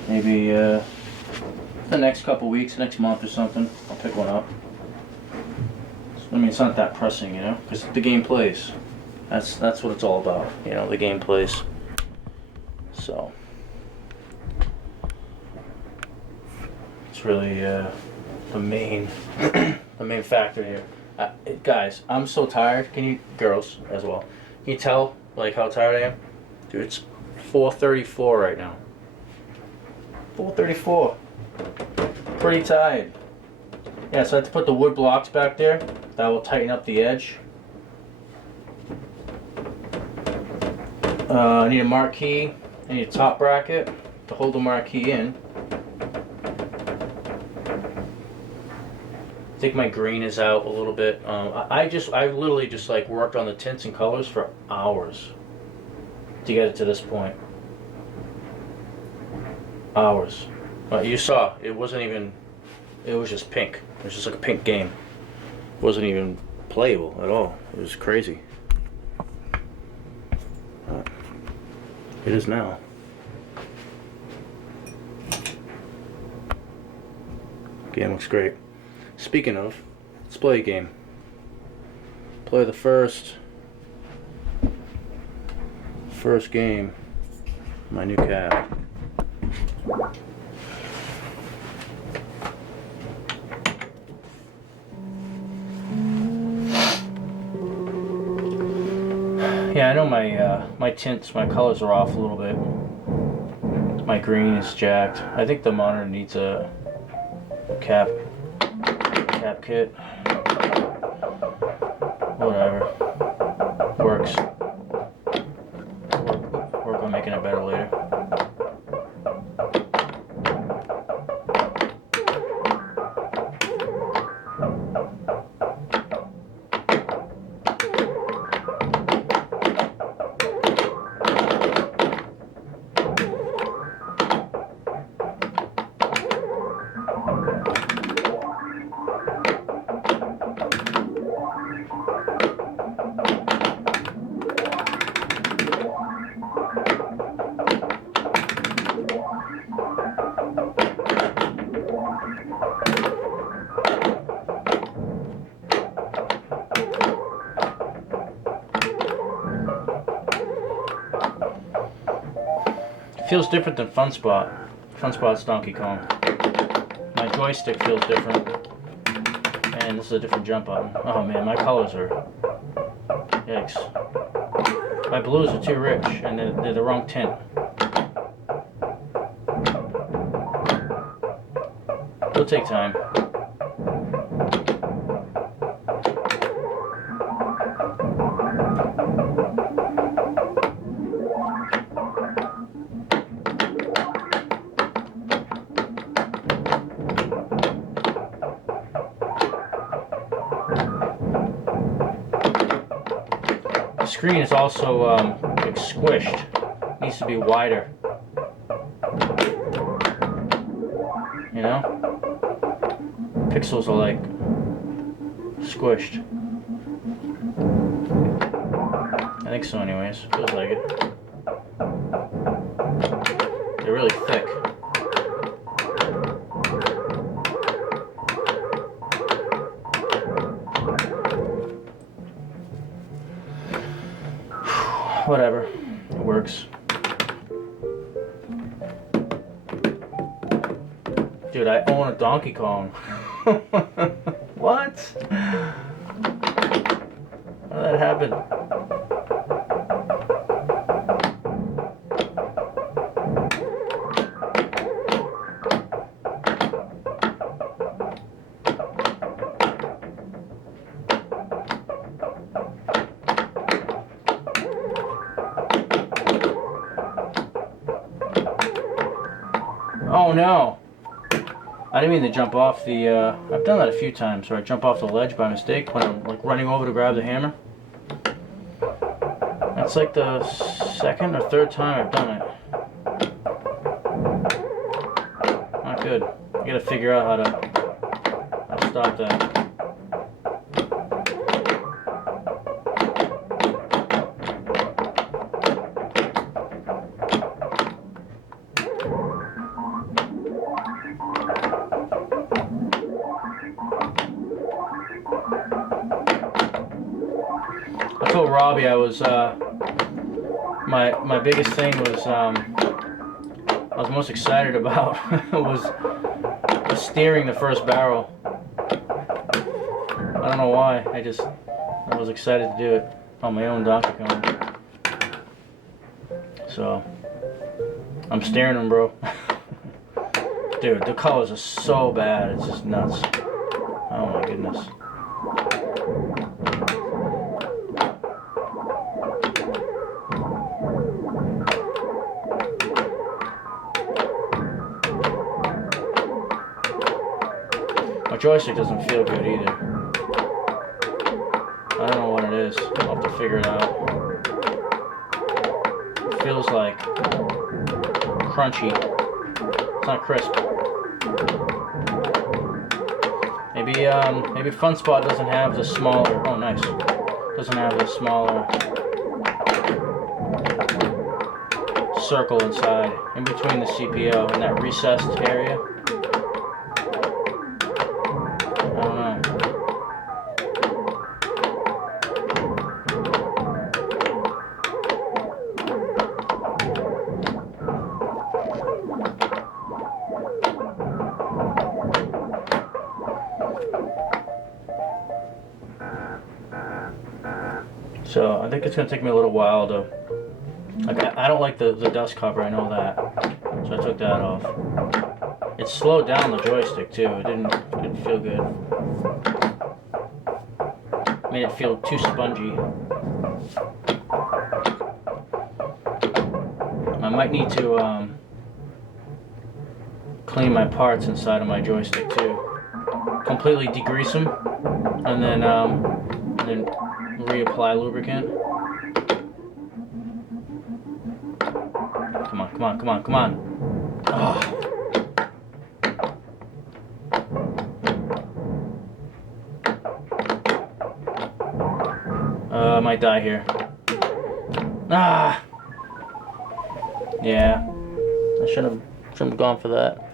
Maybe the next couple weeks, next month or something, I'll pick one up. I mean, it's not that pressing, you know, because the game plays. That's what it's all about, you know, the game plays. So it's really the main the main factor here. Guys, I'm so tired. Can you, girls as well, can you tell like how tired I am? Dude, it's 4:34 right now. 4:34. Pretty tired. Yeah, so I have to put the wood blocks back there. That will tighten up the edge. I need a marquee. I need a top bracket to hold the marquee in. I think my green is out a little bit. I literally just like worked on the tints and colors for hours to get it to this point. Hours. You saw, it wasn't even, it was just pink. It was just like a pink game. It wasn't even playable at all. It was crazy. It is now. Game looks great. Speaking of, let's play a game. Play the first game. My new cat. Yeah, I know my tints, my colors are off a little bit. My green is jacked. I think the monitor needs a cap kit. Whatever. Works. Work on making it better later. Feels different than Fun Spot. Fun Spot's Donkey Kong. My joystick feels different. And this is a different jump button. Oh man, my colors are... Yikes. My blues are too rich, and they're the wrong tint. It'll take time. The screen is also like squished. It needs to be wider. You know? Pixels are like squished. I think so anyways. Feels like it. They're really thick. Whatever. It works. Dude, I own a Donkey Kong. What? How did that happen? Oh no. I didn't mean to jump off the, I've done that a few times, where I jump off the ledge by mistake when I'm like running over to grab the hammer. That's like the second or third time I've done it. Not good. I gotta figure out how to stop that. I told Robbie I was my biggest thing was I was most excited about was steering the first barrel. I don't know why. I was excited to do it on my own Donkey Kong. So I'm steering them, bro. Dude, the colors are so bad. It's just nuts. Oh my goodness. My joystick doesn't feel good either. I don't know what it is. I'll have to figure it out. It feels like crunchy. It's not crisp. Maybe Fun Spot doesn't have the smaller. Oh, nice. Doesn't have the smaller circle inside, in between the CPO and that recessed area. So I think it's going to take me a little while to, I don't like the dust cover, I know that, so I took that off. It slowed down the joystick too, it didn't feel good. Made it feel too spongy. I might need to clean my parts inside of my joystick too. Completely degrease them, and then reapply lubricant. Come on, come on, come on, come on. Oh. I might die here. Ah! Yeah. I shouldn't have gone for that.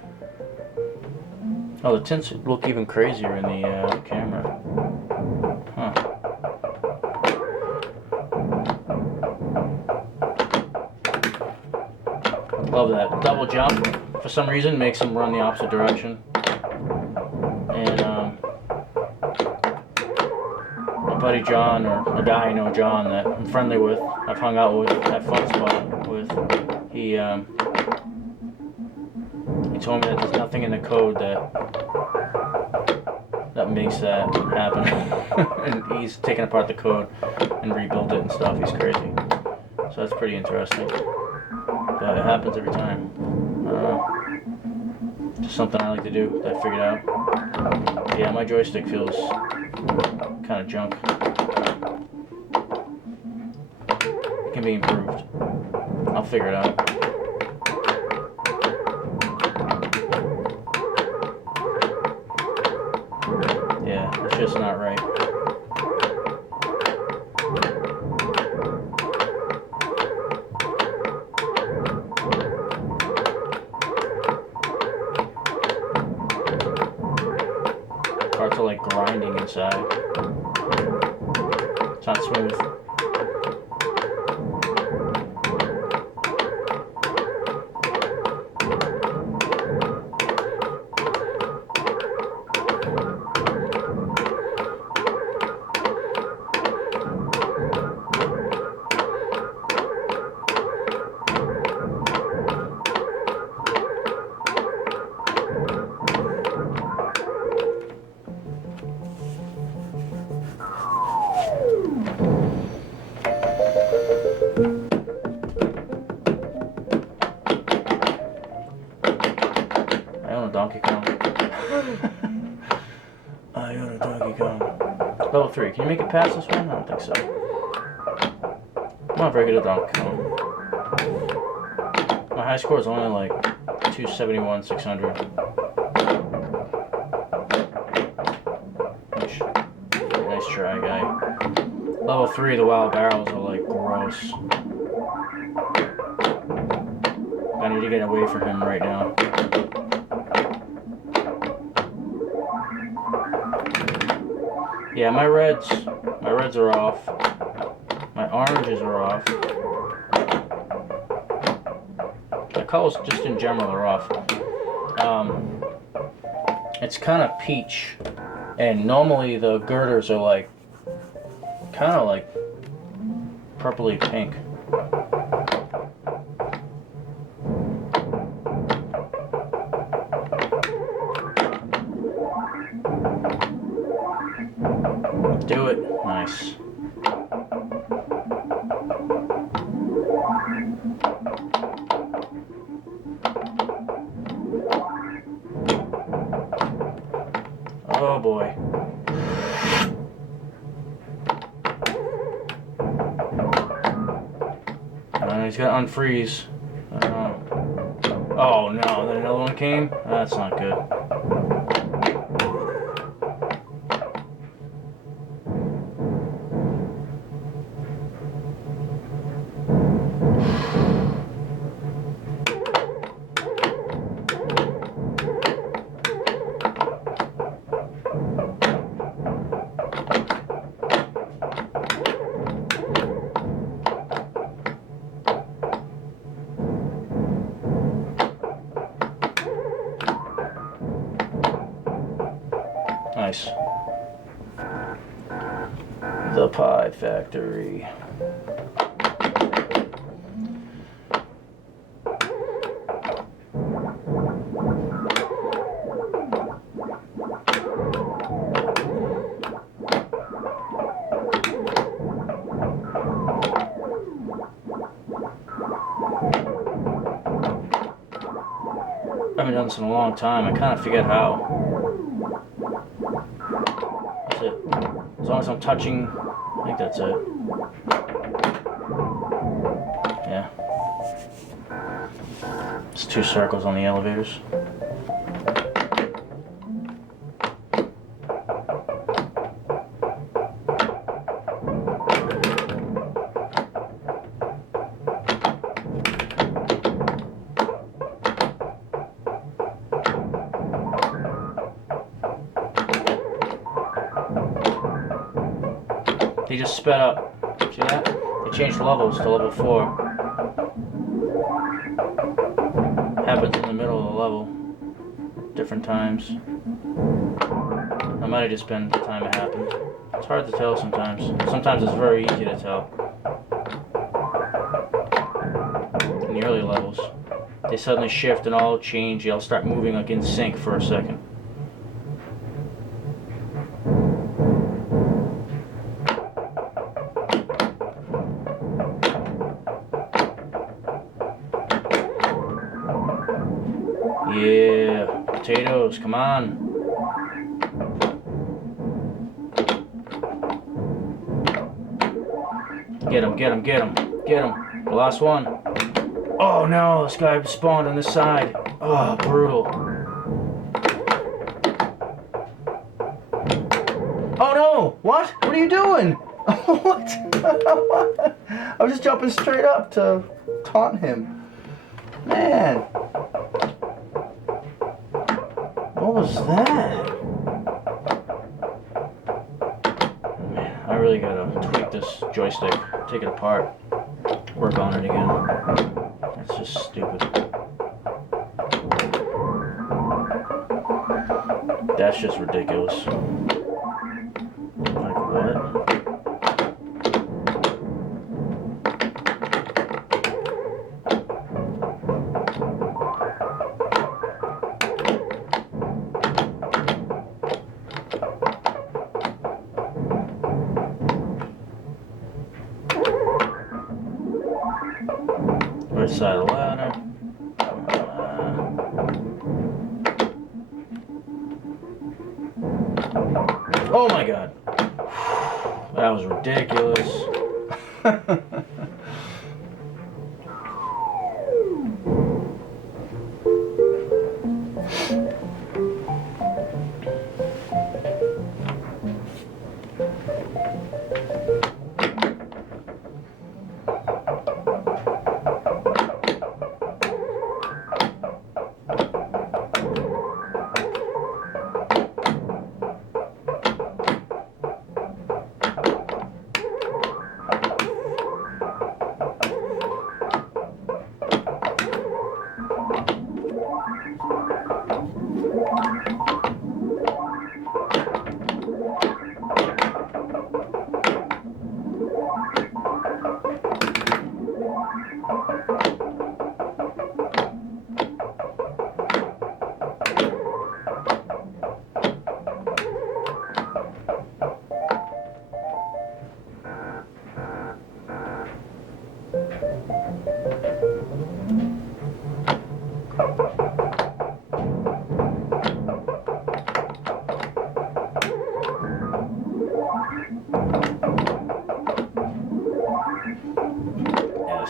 Oh, the tints look even crazier in the camera. Huh. Love that. Double jump, for some reason, makes them run the opposite direction. And my buddy John, or a guy I know, John, that I'm friendly with, I've hung out with at Fun Spot with, he told me that there's nothing in the code that makes that happen. And he's taken apart the code and rebuilt it and stuff. He's crazy. So that's pretty interesting. But it happens every time. I don't know. Just something I like to do that I figured out. Yeah, my joystick feels kind of junk. It can be improved. I'll figure it out. Yeah, it's just not right. Parts are like grinding inside. It's not smooth. a Donkey Kong. I own a Donkey Kong. Level 3. Can you make it past this one? I don't think so. I'm not very good at Donkey Kong. My high score is only like 271, 600. Nice try, guy. Level 3, the wild barrels are like gross. I need to get away from him right now. Yeah, my reds are off. My oranges are off. My colors just in general are off. It's kind of peach, and normally the girders are like kind of like purpley pink. Do it. Nice. Oh boy. He's gonna unfreeze. Oh no, then another one came? That's not good. Nice. The Pie Factory. I haven't done this in a long time. I kind of forget how. That's it. As long as I'm touching, I think that's it. Yeah. It's 2 circles on the elevators. They just sped up. See that? They changed levels to level 4. Happens in the middle of the level. Different times. That might have just been the time it happened. It's hard to tell sometimes. Sometimes it's very easy to tell. In the early levels. They suddenly shift and all change. They'll start moving like in sync for a second. Yeah, potatoes, come on. Get him, get him, get him, get him. The last one. Oh no, this guy spawned on this side. Oh, brutal. Oh no, what? What are you doing? What? I was just jumping straight up to taunt him. Man. What was that? Man, I really gotta tweak this joystick, take it apart, work on it again. That's just stupid. That's just ridiculous. Like what? Right side of the ladder. Oh my god. That was ridiculous.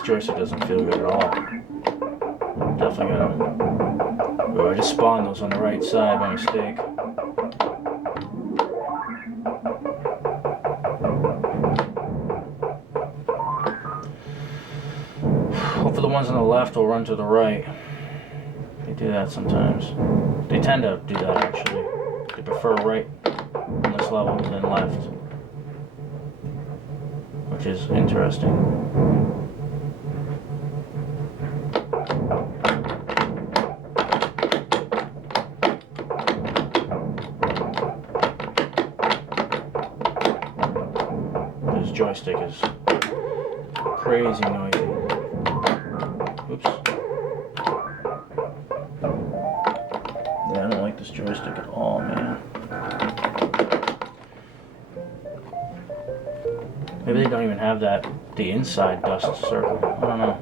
Joystick doesn't feel good at all. Definitely gotta... Oh, I just spawned those on the right side by mistake. Hopefully the ones on the left will run to the right. They do that sometimes. They tend to do that actually. They prefer right on this level than left. Which is interesting. Joystick is crazy noisy. Oops. Yeah, I don't like this joystick at all, man. Maybe they don't even have the inside dust circle. I don't know.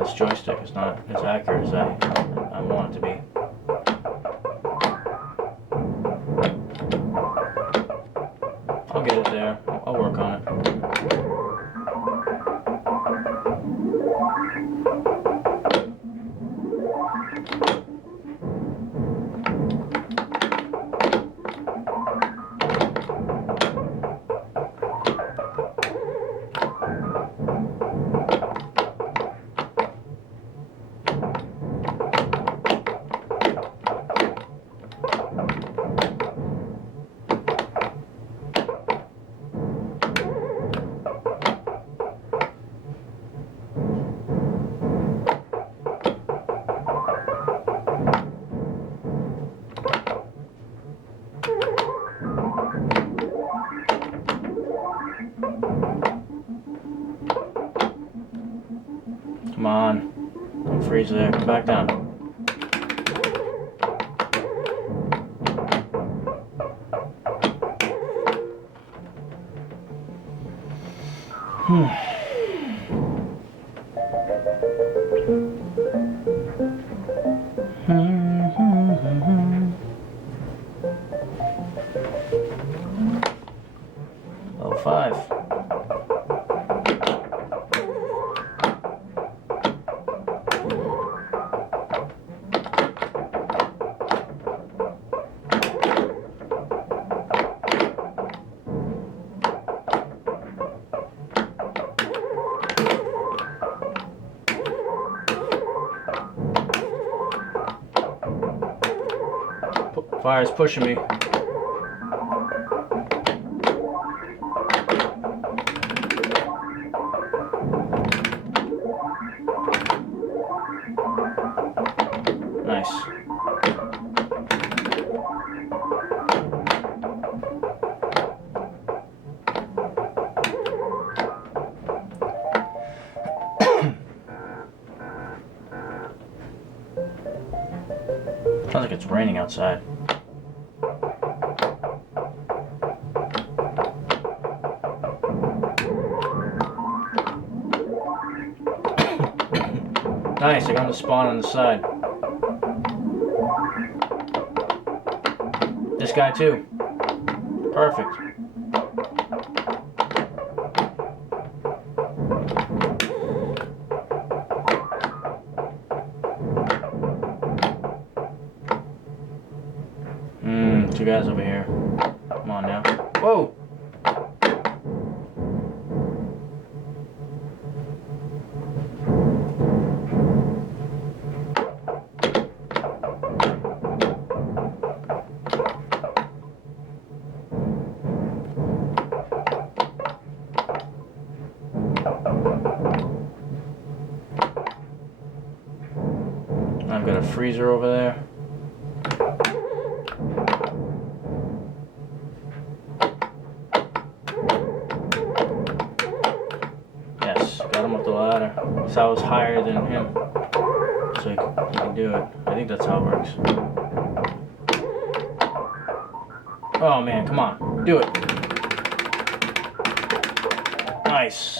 This joystick is not as accurate as I want it to be. I'll get it there. I'll work on it. Come on. Don't freeze there. Come back down. Level 5. Fire's pushing me. Nice. Sounds like it's raining outside. Nice, I got him to spawn on the side. This guy too. Perfect. Two guys over here. Come on now. Whoa! I've got a freezer over there. Yes, got him up the ladder. So I was higher than him. So he can do it. I think that's how it works. Oh man, come on. Do it. Nice.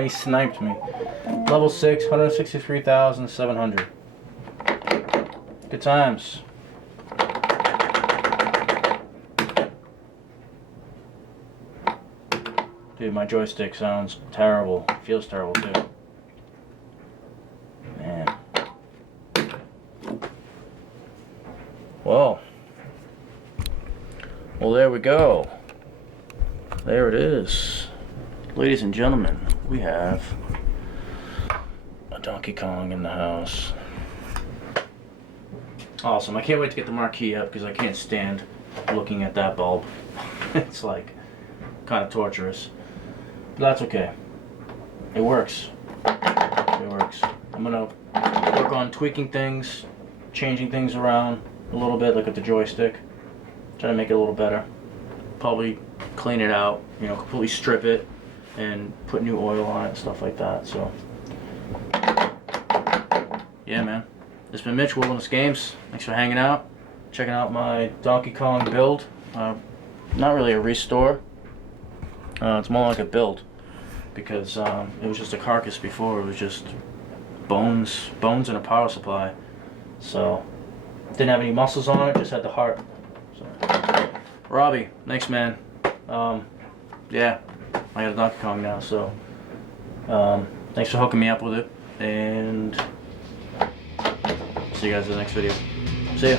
He sniped me. Level 6, 163,700. Good times. Dude, my joystick sounds terrible. Feels terrible too. Man. Well, there we go. There it is. Ladies and gentlemen, we have a Donkey Kong in the house. Awesome. I can't wait to get the marquee up because I can't stand looking at that bulb. It's like kind of torturous. But that's okay. It works. It works. I'm gonna work on tweaking things, changing things around a little bit, like with the joystick. Try to make it a little better. Probably clean it out, you know, completely strip it and put new oil on it and stuff like that. So yeah, man. It's been Mitch, Wilderness Games. Thanks for hanging out, checking out my Donkey Kong build. Not really a restore. It's more like a build because it was just a carcass before. It was just bones and a power supply. So didn't have any muscles on it, just had the heart. So, Robbie, thanks, man. Yeah, I got a Donkey Kong now, so thanks for hooking me up with it, and see you guys in the next video. See ya.